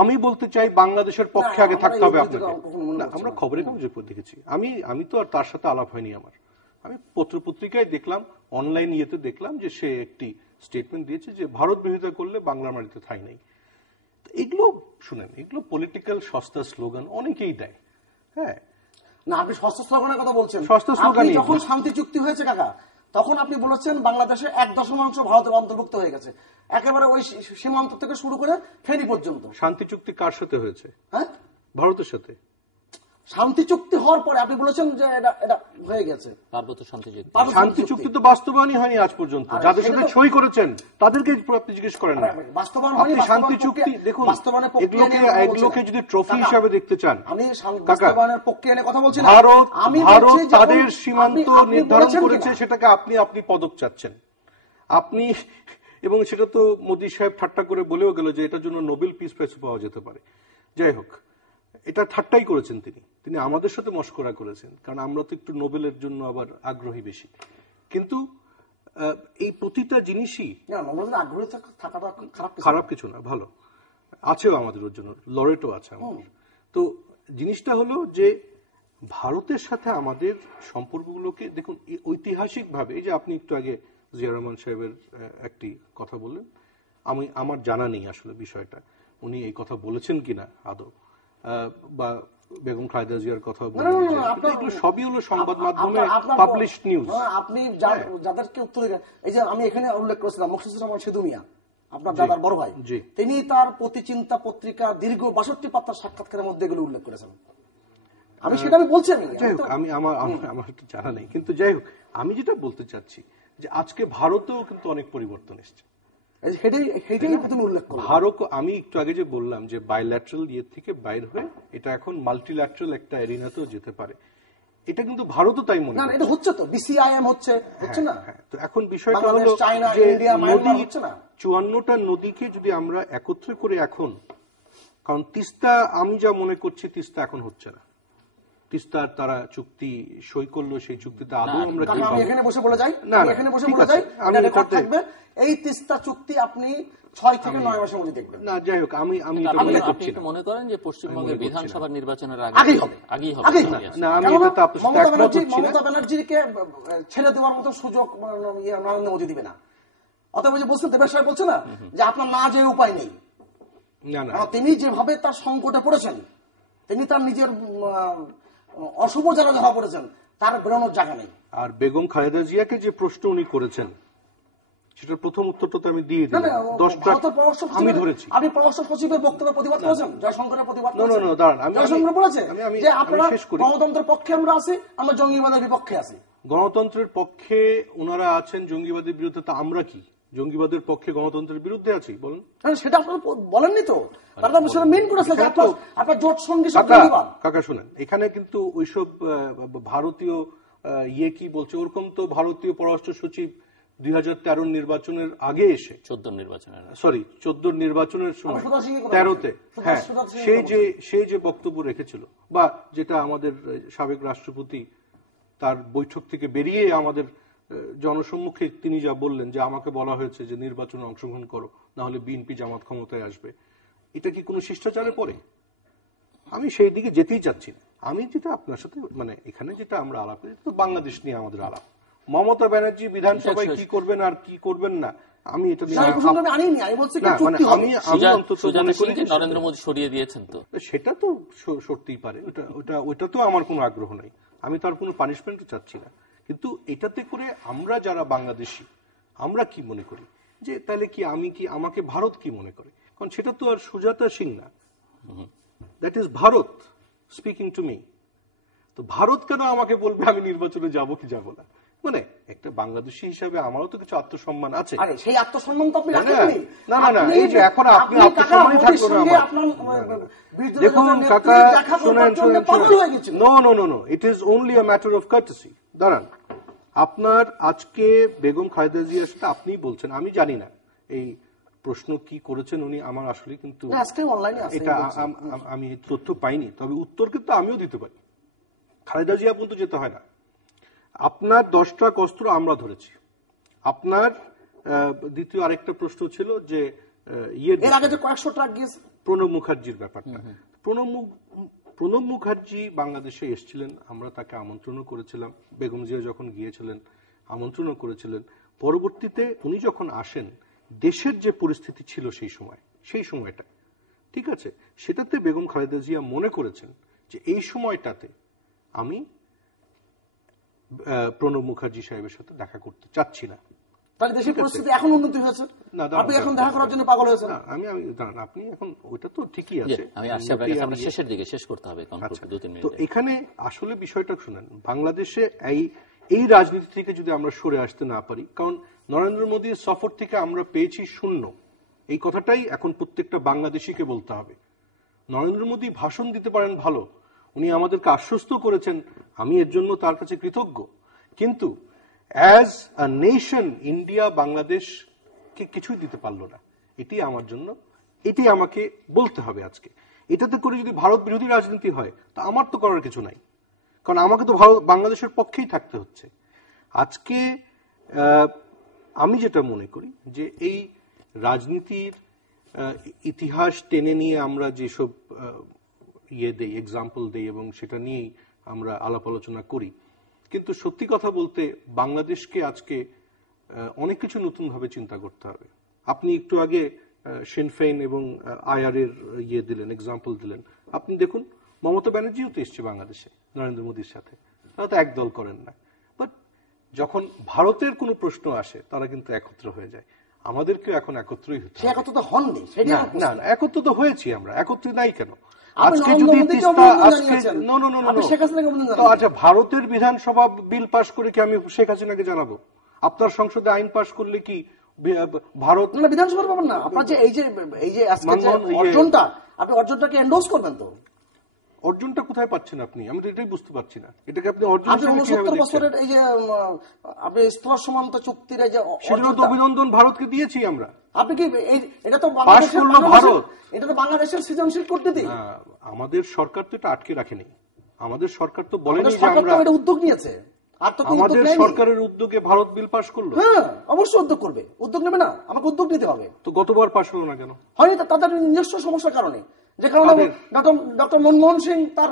আমি বলতে চাই বাংলাদেশের পক্ষে আগে থাকতে হবে আপনাকে। আমরা খবরের কাগজে দেখেছি, আমি তো আর তার সাথে আলাপ হয়নি আমার, আমি পত্রপত্রিকায় দেখলাম, অনলাইন ইয়েতে দেখলাম যে সে একটি স্টেটমেন্ট দিয়েছে যে ভারত বিরোধিতা করলে বাংলার মাটিতে ঠাঁই নেই। এগুলো শুনেন, এগুলো পলিটিক্যাল সস্তা স্লোগান অনেকেই দেয়। হ্যাঁ না, আপনি সস্তা স্লোগানের কথা বলছেন। সস্তা স্লোগান যখন শান্তি চুক্তি হয়েছে কাকা, তখন আপনি বলেছেন বাংলাদেশে 1% ভারতের অন্তর্ভুক্ত হয়ে গেছে, একেবারে ওই সীমান্ত থেকে শুরু করে ফেনী পর্যন্ত। শান্তি চুক্তি কার সাথে হয়েছে? হ্যাঁ, ভারতের সাথে। শান্তি চুক্তি হওয়ার পরে আপনি বলেছেন যে এটা হয়ে গেছে। পার্বত্য শান্তি চুক্তি, শান্তি চুক্তি তো বাস্তবায়নই হয়নি আজ পর্যন্ত। যাদের সাথে সই করেছেন তাদেরকে আপনি জিজ্ঞেস করেন না। বাস্তবায়ন হয়নি। শান্তি চুক্তি দেখুন, এগুলোকে যদি ট্রফি হিসাবে দেখতে চান, আমি বাস্তবায়নের প্রক্রিয়া নিয়ে কথা বলছি না। ভারত তাদের সীমান্ত নির্ধারণ করেছে, সেটাকে আপনি পদক চাচ্ছেন আপনি, এবং সেটা তো মোদী সাহেব ঠাট্টা করে বলেও গেল যে এটার জন্য নোবেল পিস প্রাইজ পাওয়া যেতে পারে। যাই হোক, এটা ঠাট্টাই করেছেন তিনি আমাদের সাথে মশকরা করেছেন, কারণ আমরা তো একটু নোবেলের জন্য আবার আগ্রহী বেশি। কিন্তু এই প্রতিটা জিনিসই আগ্রহী থাকাটা খারাপ কিছু না, ভালো আছেও আমাদের ওর জন্য, লরেটও আছে আমাদের। তো জিনিসটা হলো যে ভারতের সাথে আমাদের সম্পর্কগুলোকে দেখুন ঐতিহাসিকভাবে, এই যে আপনি একটু আগে জিয়া রহমান সাহেবের একটি কথা বললেন, আমার জানা নেই আসলে বিষয়টা উনি এই কথা বলেছেন কিনা আদৌ, বা বেগম খালেদা জিয়ার কথা বলেছেন, সবই হলো সংবাদ মাধ্যমে পাবলিশড নিউজ। আপনি যাদেরকে উত্তর, এই যে আমি এখানে উল্লেখ করেছিলাম মুখলিসুর রহমান সিধু মিয়া, আপনার দাদার বড় ভাই, তিনি তার প্রতিচিন্তা পত্রিকা দীর্ঘ 62 পাতার সাক্ষাৎকারের মধ্যে এগুলো উল্লেখ করেছেন। আমি সেটা বলছি। আমার একটু জানা নেই, কিন্তু যাই হোক, আমি যেটা বলতে চাচ্ছি যে আজকে ভারতেও কিন্তু অনেক পরিবর্তন এসছে। ভারত, আমি একটু আগে যে বললাম যে বাইল্যাটারাল ইয়ে থেকে বাইর হয়ে এটা এখন মাল্টিল্যাটারাল একটা এরিনাতেও যেতে পারে, এটা কিন্তু ভারতও তাই মনে করে। এটা হচ্ছে তো বিসিআইএম হচ্ছে না। তো এখন বিষয়টা হলো যে 54টা নদীকে যদি আমরা একত্রে করে এখন, কারণ তিস্তা আমি যা মনে করছি তিস্তা এখন হচ্ছে না, তিস্তার তারা চুক্তি সই করলো, সেই চুক্তিতে আদৌ আমরা কি আমি এখানে বসে বলে যাই, এখানে বসে বলে যাই, আমি রেকর্ড থাকবে এই তিস্তা চুক্তি আপনি 6 থেকে 9 মাসের মধ্যে দেখবেন। না যাই হোক, আমি আপনি মনে করেন যে পশ্চিমবঙ্গের বিধানসভা নির্বাচনের আগেই হবে। না, আমি এটা আপনার সাথে একমত হচ্ছি না। মমতা ব্যানার্জিকে ছেড়ে দেওয়ার মতো সুযোগ নরেন্দ্র মোদী দিবে না। অতএব যে বলছেন দেবেশ সাহেব বলছে না যে আপনার না যে উপায় নেই, তিনি যেভাবে তার সংকটে পড়েছেন, তিনি তার নিজের অশুভ যারা ধরা পড়েছেন, তার বেরোনোর জায়গা নেই। আর বেগম খালেদা জিয়াকে যে প্রশ্ন উনি করেছেন সেটার প্রথম উত্তরটা তো আমি দিয়ে দিলাম। 10টা আমি ধরেছি। আপনি পররাষ্ট্র সচিবের বক্তব্যে প্রতিবাদ করেছেন, জয়শঙ্করের প্রতিবাদ করেছেন। না দাঁড়ান, জয়শঙ্কর বলেছে যে আপনারা গণতন্ত্রের পক্ষে আমরা আছি, আমরা জঙ্গিবাদের বিপক্ষে আছি। গণতন্ত্রের পক্ষে ওনারা আছেন, জঙ্গিবাদের বিরুদ্ধে, তা আমরা কি জঙ্গিবাদের পক্ষে গণতন্ত্রের বিরুদ্ধে আছি বলেন? সেটা আপনারা বলেননি তো, আপনার জোট সঙ্গী। কাকা শুনেন, এখানে কিন্তু ওইসব ভারতীয় ইয়ে কি বলছে, ওরকম তো ভারতীয় পররাষ্ট্র সচিব 2013 নির্বাচনের আগে এসে 14 নির্বাচনের সময় 13তে, হ্যাঁ, সেই যে বক্তব্য রেখেছিল, বা যেটা আমাদের সাবেক রাষ্ট্রপতি তার বৈঠক থেকে বেরিয়ে আমাদের জনসম্মুখে তিনি যা বললেন যে আমাকে বলা হয়েছে যে নির্বাচনে অংশগ্রহণ করো, না হলে বিএনপি জামাত ক্ষমতায় আসবে, এটা কি কোনো শিষ্টাচারে পড়ে? আমি সেই দিকে যেতেই চাচ্ছি না। আমি যেটা আপনার সাথে মানে এখানে যেটা আমরা আলাপ করি, তো বাংলাদেশ নিয়ে আমাদের আলাপ। মমতা ব্যানার্জি বিধানসভায় কি করবেন আর কি করবেন না, আমি এটা নরেন্দ্র মোদী সরিয়ে দিয়েছেন, তো সেটা তো সরতেই পারে, ওইটা তো আমার কোনো আগ্রহ নাই, আমি তার কোনো পানিশমেন্টও চাচ্ছি না। কিন্তু এটাতে করে আমরা যারা বাংলাদেশি, আমরা কি মনে করি যে তাহলে কি আমাকে ভারত কি মনে করে? কারণ সেটা তো আর সুজাতা সিং না, that is Bharat speaking to me. তো ভারত কেন আমাকে বলবে আমি নির্বাচনে যাব কি যাব না? মানে একটা বাংলাদেশী হিসাবে আমারও তো কিছু আত্মসম্মান আছে। সেই আত্মসম্মান তো আপনি রাখেননি। না, এই যে এখন আপনি আত্মসম্মানই থাকলো না। দেখুন কাকা, শুনেন, no, it is only a matter of courtesy. দাঁড়ান, আপনার আজকে বেগম খালেদা জিয়ার সাথে আপনিই বলছেন, আমি জানি না এই প্রশ্ন কি করেছেন উনি, আমার আসলে কিন্তু এটা আমি তথ্য পাইনি, তবে উত্তর কিন্তু আমিও দিতে পারি। খালেদা জিয়া পর্যন্ত যেতে হয় না। আপনার 10 ট্রাক অস্ত্র আমরা ধরেছি। আপনার দ্বিতীয় আরেকটা প্রশ্ন ছিল যে এর আগে যে কয়েকশো ট্রাক গিয়েছে, প্রণব মুখার্জির ব্যাপারটা। প্রণব মুখার্জি বাংলাদেশে এসেছিলেন, আমরা তাকে আমন্ত্রণও করেছিলাম, বেগম জিয়া যখন গিয়েছিলেন আমন্ত্রণও করেছিলেন। পরবর্তীতে উনি যখন আসেন, দেশের যে পরিস্থিতি ছিল সেই সময়টা, ঠিক আছে, সেটাতে বেগম খালেদা জিয়া মনে করেছেন যে এই সময়টাতে আমি প্রণব মুখার্জি সাহেবের সাথে দেখা করতে চাচ্ছি না। তাহলে দেশের পরিস্থিতি এখন উন্নতি হয়েছে, আপনি এখন দেখা করার জন্য পাগল হয়েছেন। আপনি এখন ওইটা তো ঠিকই আছে, আমি আসছি আপনার কাছে, আমরা শেষের দিকে শেষ করতে হবে। তো এখানে আসলে বিষয়টা শুনেন, বাংলাদেশে এই রাজনীতি থেকে যদি আমরা সরে আসতে না পারি, কারণ নরেন্দ্র মোদীর সফর থেকে আমরা পেয়েছি শূন্য, এই কথাটাই এখন প্রত্যেকটা বাংলাদেশিকে বলতে হবে। নরেন্দ্র মোদী ভাষণ দিতে পারেন ভালো, উনি আমাদেরকে আশ্বস্ত করেছেন, আমি এর জন্য তার কাছে কৃতজ্ঞ, কিন্তু অ্যাজ আ নেশন ইন্ডিয়া বাংলাদেশকে কিছুই দিতে পারলো না। এটি আমাকে বলতে হবে আজকে। এটাতে করে যদি ভারত বিরোধী রাজনীতি হয় তা আমার তো করার কিছু নাই, কারণ আমাকে তো বাংলাদেশের পক্ষেই থাকতে হচ্ছে। আজকে আমি যেটা মনে করি যে এই রাজনীতির ইতিহাস টেনে নিয়ে আমরা যেসব দেই, এক্সাম্পল দেই এবং সেটা নিয়েই আমরা আলাপ আলোচনা করি, কিন্তু সত্যি কথা বলতে বাংলাদেশকে আজকে অনেক কিছু নতুন ভাবে চিন্তা করতে হবে। আপনি একটু আগে সিন ফেইন এবং আইআর এর দিলেন, এক্সাম্পল দিলেন। আপনি দেখুন, মমতা ব্যানার্জিও তো এসছে বাংলাদেশে নরেন্দ্র মোদীর সাথে, তারা তো একদল করেন না। বাট যখন ভারতের কোনো প্রশ্ন আসে তারা কিন্তু একত্র হয়ে যায়। আমাদেরকেও এখন একত্রই হতে হবে। একত্র তো হননি, না একত্র তো হয়েছি আমরা, একত্রে নাই কেন? আজকে যদি আচ্ছা, ভারতের বিধানসভা বিল পাশ করে কি আমি শেখ হাসিনাকে জানাবো? আপনার সংসদে আইন পাশ করলে কি ভারত বিধানসভার ব্যাপার না? আপনার যে এই যে অর্জনটা, আপনি অর্জনটাকে এন্ডোর্স করবেন তো? অর্জনটা কোথায় পাচ্ছেন আপনি? আমি তো এটাই বুঝতে পারছি না। এটাকে আপনি অর্জন 69 বছরের এই যে আপনি স্থল সীমান্ত চুক্তির যে সেজন্য তো অভিনন্দন ভারতকে দিয়েছি আমরা। আপনি কি এটা তো বাংলাদেশের সৃজনশীল কূটনীতি। আমাদের সরকার তো এটা আটকে রাখেনি, আমাদের সরকার তো বলেনি যে আমরা এটা উদ্যোগ নিয়েছে। আমাদের সরকারের উদ্যোগে ভারত বিল পাশ করলো। হ্যাঁ, অবশ্যই উদ্যোগ করবে, উদ্যোগ নেবে না? আমাকে উদ্যোগ নিতে হবে। তো গতবার পাশ হলো না কেন? হয়নি তাদের নিজস্ব সমস্যার কারণে, যে কারণে ডক্টর মনমোহন সিং তার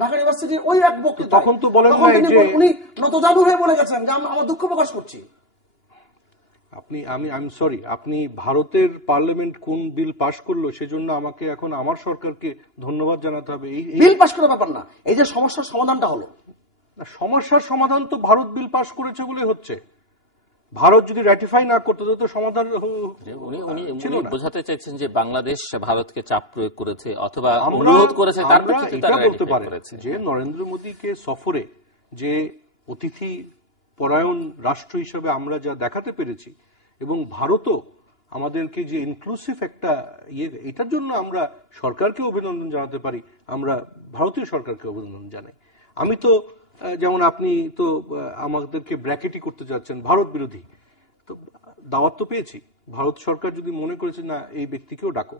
ঢাকা ইউনিভার্সিটির ওই এক বক্তৃতা, তখন তো বলেন না যে উনি নতজানু হয়ে বলে গেছেন যে আমার দুঃখ প্রকাশ করছি। আমি সরি, আপনি ভারতের পার্লামেন্ট কোন বিল পাশ করলো সেজন্য আমাকে এখন আমার সরকারকে ধন্যবাদ জানাতে হবে? এই বিল পাশ করার ব্যাপার না, এই যে সমস্যার সমাধানটা হলো। সমস্যার সমাধান তো ভারত বিল পাশ করেছে বলে হচ্ছে। ভারত যদি র্যাটিফাই না করতে তো সমাধান উনি বোঝাতে চাইছেন যে বাংলাদেশ ভারতকে চাপ প্রয়োগ করেছে অথবা অনুরোধ করেছে, তার এটা বলতে পারে যে নরেন্দ্র মোদীকে সফরে যে অতিথি পরায়ণ রাষ্ট্র হিসেবে আমরা যা দেখাতে পেরেছি, এবং ভারতও আমাদেরকে যে ইনক্লুসিভ একটা এটার জন্য আমরা সরকারকে অভিনন্দন জানাতে পারি, আমরা ভারতীয় সরকারকে অভিনন্দন জানাই। আমি তো যেমন আপনি তো আমাদেরকে ব্র্যাকেটই করতে চাচ্ছেন ভারত বিরোধী, তো দাওয়াত তো পেয়েছি। ভারত সরকার যদি মনে করেছে না এই ব্যক্তিকেও ডাকো,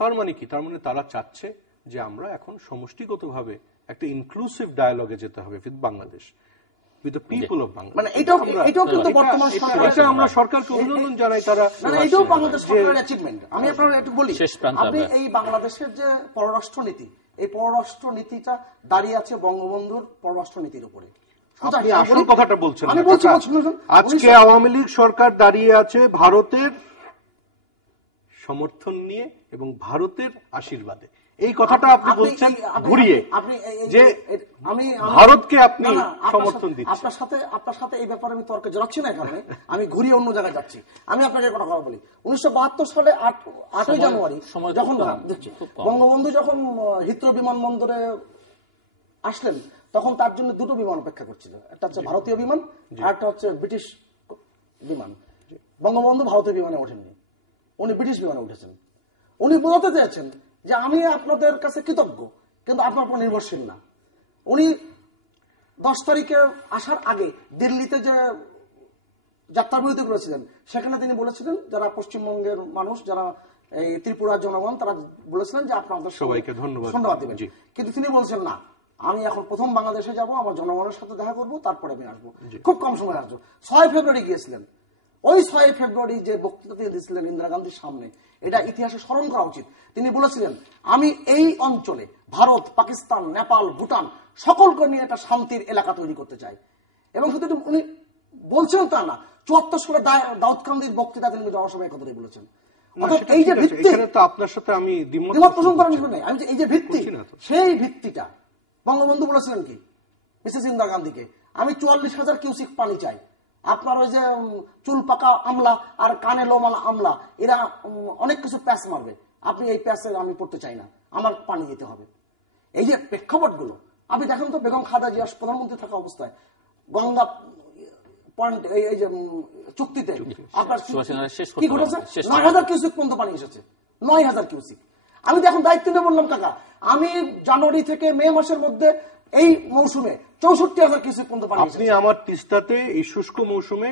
তার মানে কি? তার মানে তারা চাচ্ছে যে আমরা এখন সমষ্টিগতভাবে একটা ইনক্লুসিভ ডায়ালগে যেতে হবে with Bangladesh, with the people of Bangladesh. মানে এটাও কিন্তু বর্তমান সরকার, আমরা সরকারকে অভিনন্দন জানাই। তারা এটাও বাংলাদেশ সরকারের অ্যাচিভমেন্ট। আমি আপনাকে একটু বলি, আপনি এই বাংলাদেশের যে পররাষ্ট্র নীতি, এই পররাষ্ট্র নীতিটা দাঁড়িয়ে আছে বঙ্গবন্ধুর পররাষ্ট্র নীতির উপরে। আপনি আসল কথাটা বলছেন। আজকে আওয়ামী লীগ সরকার দাঁড়িয়ে আছে ভারতের সমর্থন নিয়ে এবং ভারতের আশীর্বাদে। এই কথাটা আপনি বলছেন ঘুরিয়ে, যে ভারতকে আপনি সমর্থন দিচ্ছেন। আপনার সাথে এই ব্যাপারে আমি তর্কে জড়াচ্ছি না, কারণে আমি ঘুরিয়ে অন্য জায়গায় যাচ্ছি। আমি আপনাকে একটা কথা বলি, 1972 সালে 8ই জানুয়ারি যখন বঙ্গবন্ধু যখন হিথ্রো বিমানবন্দরে আসলেন, তখন তার জন্য দুটো বিমান অপেক্ষা করছিল, একটা হচ্ছে ভারতীয় বিমান আর একটা হচ্ছে ব্রিটিশ বিমান। বঙ্গবন্ধু ভারতীয় বিমানে ওঠেননি, উনি ব্রিটিশ বিমানে উঠেছেন। উনি বোঝাতে চেয়েছেন যে আমি আপনাদের কাছে কৃতজ্ঞ, কিন্তু আপনার উপর নির্ভরশীল না। উনি 10 তারিখে আসার আগে দিল্লিতে যে যাত্রা বিরতি করেছিলেন, সেখানে তিনি বলেছিলেন যারা পশ্চিমবঙ্গের মানুষ, যারা এই ত্রিপুরার জনগণ, তারা বলেছিলেন যে আপনাদের সবাইকে ধন্যবাদ দিবেন। কিন্তু তিনি বলছেন না, আমি এখন প্রথম বাংলাদেশে যাব, আমার জনগণের সাথে দেখা করব, তারপরে আমি আসবো, খুব কম সময় আসবো। 6 ফেব্রুয়ারি গিয়েছিলেন, ওই 6 ফেব্রুয়ারি যে বক্তৃতা তিনি দিয়েছিলেন ইন্দিরা গান্ধীর সামনে, এটা ইতিহাসে স্মরণ করা উচিত। তিনি বলেছিলেন, আমি এই অঞ্চলে ভারত, পাকিস্তান, নেপাল, ভুটান সকলকে নিয়ে একটা শান্তির এলাকা তৈরি করতে চাই। এবং শুধু উনি বলছেন তা না, 74 সালে দাউদকান্দির বক্তৃতা তিনি জনসভায় কথাই বলেছেন। এই যে ভিত্তি, আপনার সাথে আমি দ্বিমত পোষণ করার কিছু নেই, আমি এই যে ভিত্তি, সেই ভিত্তিটা বঙ্গবন্ধু বলেছিলেন কি মিসেস ইন্দিরা গান্ধীকে, আমি 44,000 কিউসিক পানি চাই। আপনার ওই যে চুল পাকা আমলা আর কানে লোমালা আমলা, এরা অনেক কিছু প্যাচ মারবে, আপনি এই প্যাচে আমি পড়তে চাই না, আমার পানি দিতে হবে। এই যে প্রেক্ষাপটগুলো আপনি দেখেন তো, বেগম খালেদা জিয়া প্রধানমন্ত্রী থাকা অবস্থায় গঙ্গা পয়েন্ট এই যে চুক্তিতে আপনার কি ঘটেছে, 9,000 কিউসিক পর্যন্ত পানি এসেছে, 9,000 কিউসিক। আমি তো এখন দায়িত্ব নিয়ে বললাম, কাকা আমি জানুয়ারি থেকে মে মাসের মধ্যে এই মৌসুমে 64,000 কিউসিক পর্যন্ত পানি এসেছে। আপনি আমার তিস্তাতে এই শুষ্ক মৌসুমে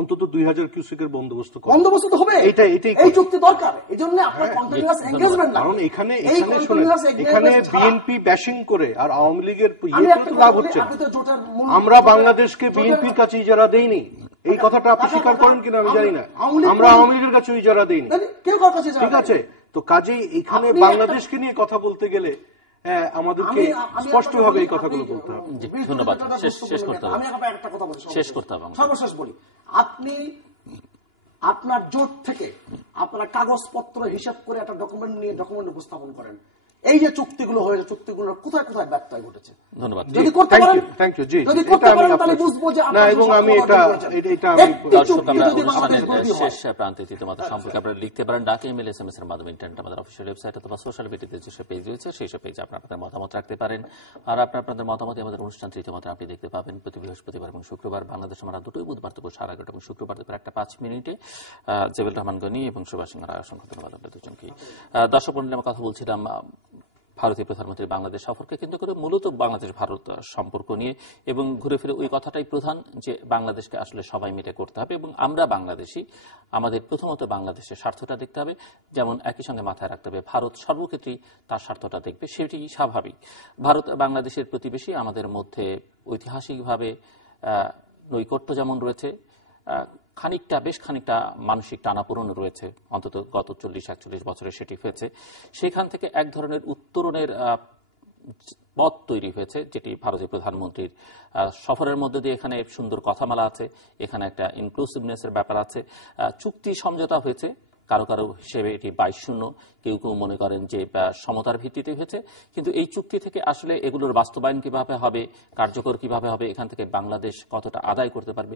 অন্তত 2,000 কিউসিকের বন্দোবস্ত তো হবে। এই চুক্তি দরকার, এই জন্য আপনার কন্টিনিউয়াস এনগেজমেন্ট। কারণ এখানে বিএনপি ব্যাশিং করে আর আওয়ামী লীগের লাভ হচ্ছে। আমরা বাংলাদেশকে বিএনপির কাছে ইজারা দেইনি, এই কথাটা আপনি স্বীকার করেন কিনা আমি জানি না। আমরা আওয়ামী লীগের কাছে ইজারা দেইনি, ঠিক আছে? তো কাজেই এখানে বাংলাদেশকে নিয়ে কথা বলতে গেলে আমাদেরকে স্পষ্টভাবে এই কথাগুলো বলতে হবে। ধন্যবাদ। আমি একটা কথা বলি, সর্বশেষ বলি, আপনি আপনার জোট থেকে আপনারা কাগজপত্র হিসাব করে একটা ডকুমেন্ট উপস্থাপন করেন। এই যে চুক্তিগুলো হয়েছে, চুক্তিগুলোর কোথায় কোথায় ব্যত্যয় ঘটেছে। ধন্যবাদ। যদি করতে পারেন, যদি করতে পারেন তাহলে বুঝবো যে না। এবং আমি এটা শেষ প্রান্তে তৃতীয়মাত্র সম্পর্কে আপনারা লিখতে পারেন ডাকে, ইমেল, SMS এর মাধ্যমে, ইন্টারনেট, আমাদের অফিসিয়াল ওয়েবসাইট অথবা সোশ্যাল মিডিয়াতে যেসব পেজ রয়েছে সেই সব পেজে আপনারা আপনাদের মতামত রাখতে পারেন। আর আপনাদের মতামত আমাদের অনুষ্ঠান তৃতীয়মাত্র আপনি দেখতে পাবেন প্রতি বৃহস্পতিবার এবং শুক্রবার। বাংলাদেশ আমরা দুটোই, বুধবার দুপুর 11:30 এবং শুক্রবার দুপুর 1:05 জেবেল রহমান গনি এবং সুভাষ সিং রায়, অসংখ্য ধন্যবাদ আপনাদের দুজনকে। দর্শক মণ্ডলী, আমরা কথা বলছিলাম ভারতীয় প্রধানমন্ত্রী বাংলাদেশ সফরকে কেন্দ্র করে, মূলত বাংলাদেশ ভারত সম্পর্ক নিয়ে, এবং ঘুরে ফিরে ওই কথাটাই প্রধান যে বাংলাদেশকে আসলে সবাই মিলে করতে হবে এবং আমরা বাংলাদেশি, আমাদের প্রথমত বাংলাদেশের স্বার্থটা দেখতে হবে। যেমন একই সঙ্গে মাথায় রাখতে হবে ভারত সর্বক্ষেত্রেই তার স্বার্থটা দেখবে, সেটি স্বাভাবিক। ভারত বাংলাদেশের প্রতিবেশী, আমাদের মধ্যে ঐতিহাসিকভাবে নৈকট্য যেমন রয়েছে, বেশ খানিকটা মানসিক টানাপোড়েন রয়েছে, অন্তত গত 40-41 বছরে সেটি হয়েছে। সেখান থেকে এক ধরনের উত্তরণের পথ তৈরি হয়েছে, যেটি ভারতীয় প্রধানমন্ত্রীর সফরের মধ্যে দিয়ে এখানে সুন্দর কথামালা আছে, এখানে একটা ইনক্লুসিভনেসের ব্যাপার আছে। চুক্তি সমঝোতা হয়েছে, কারো কারো হিসেবে এটি 22-0, কেউ কেউ মনে করেন যে সমতার ভিত্তিতে হয়েছে। কিন্তু এই চুক্তি থেকে আসলে এগুলোর বাস্তবায়ন কিভাবে হবে, কার্যকর কিভাবে হবে, এখান থেকে বাংলাদেশ কতটা আদায় করতে পারবে,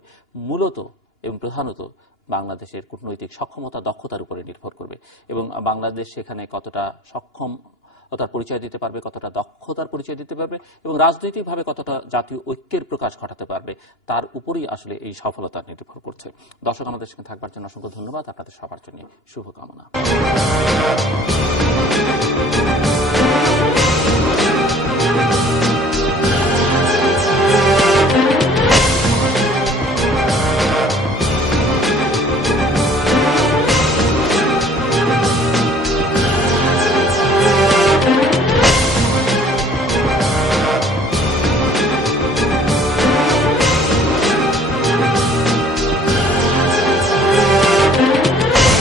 মূলত এবং প্রধানত বাংলাদেশের কূটনৈতিক সক্ষমতা, দক্ষতার উপরে নির্ভর করবে। এবং বাংলাদেশ সেখানে কতটা সক্ষমতার পরিচয় দিতে পারবে, কতটা দক্ষতার পরিচয় দিতে পারবে এবং রাজনৈতিকভাবে কতটা জাতীয় ঐক্যের প্রকাশ ঘটাতে পারবে, তার উপরেই আসলে এই সফলতা নির্ভর করছে। দর্শক, আমাদের সঙ্গে থাকবার জন্য অসংখ্য ধন্যবাদ। আপনাদের সবার জন্য শুভকামনা।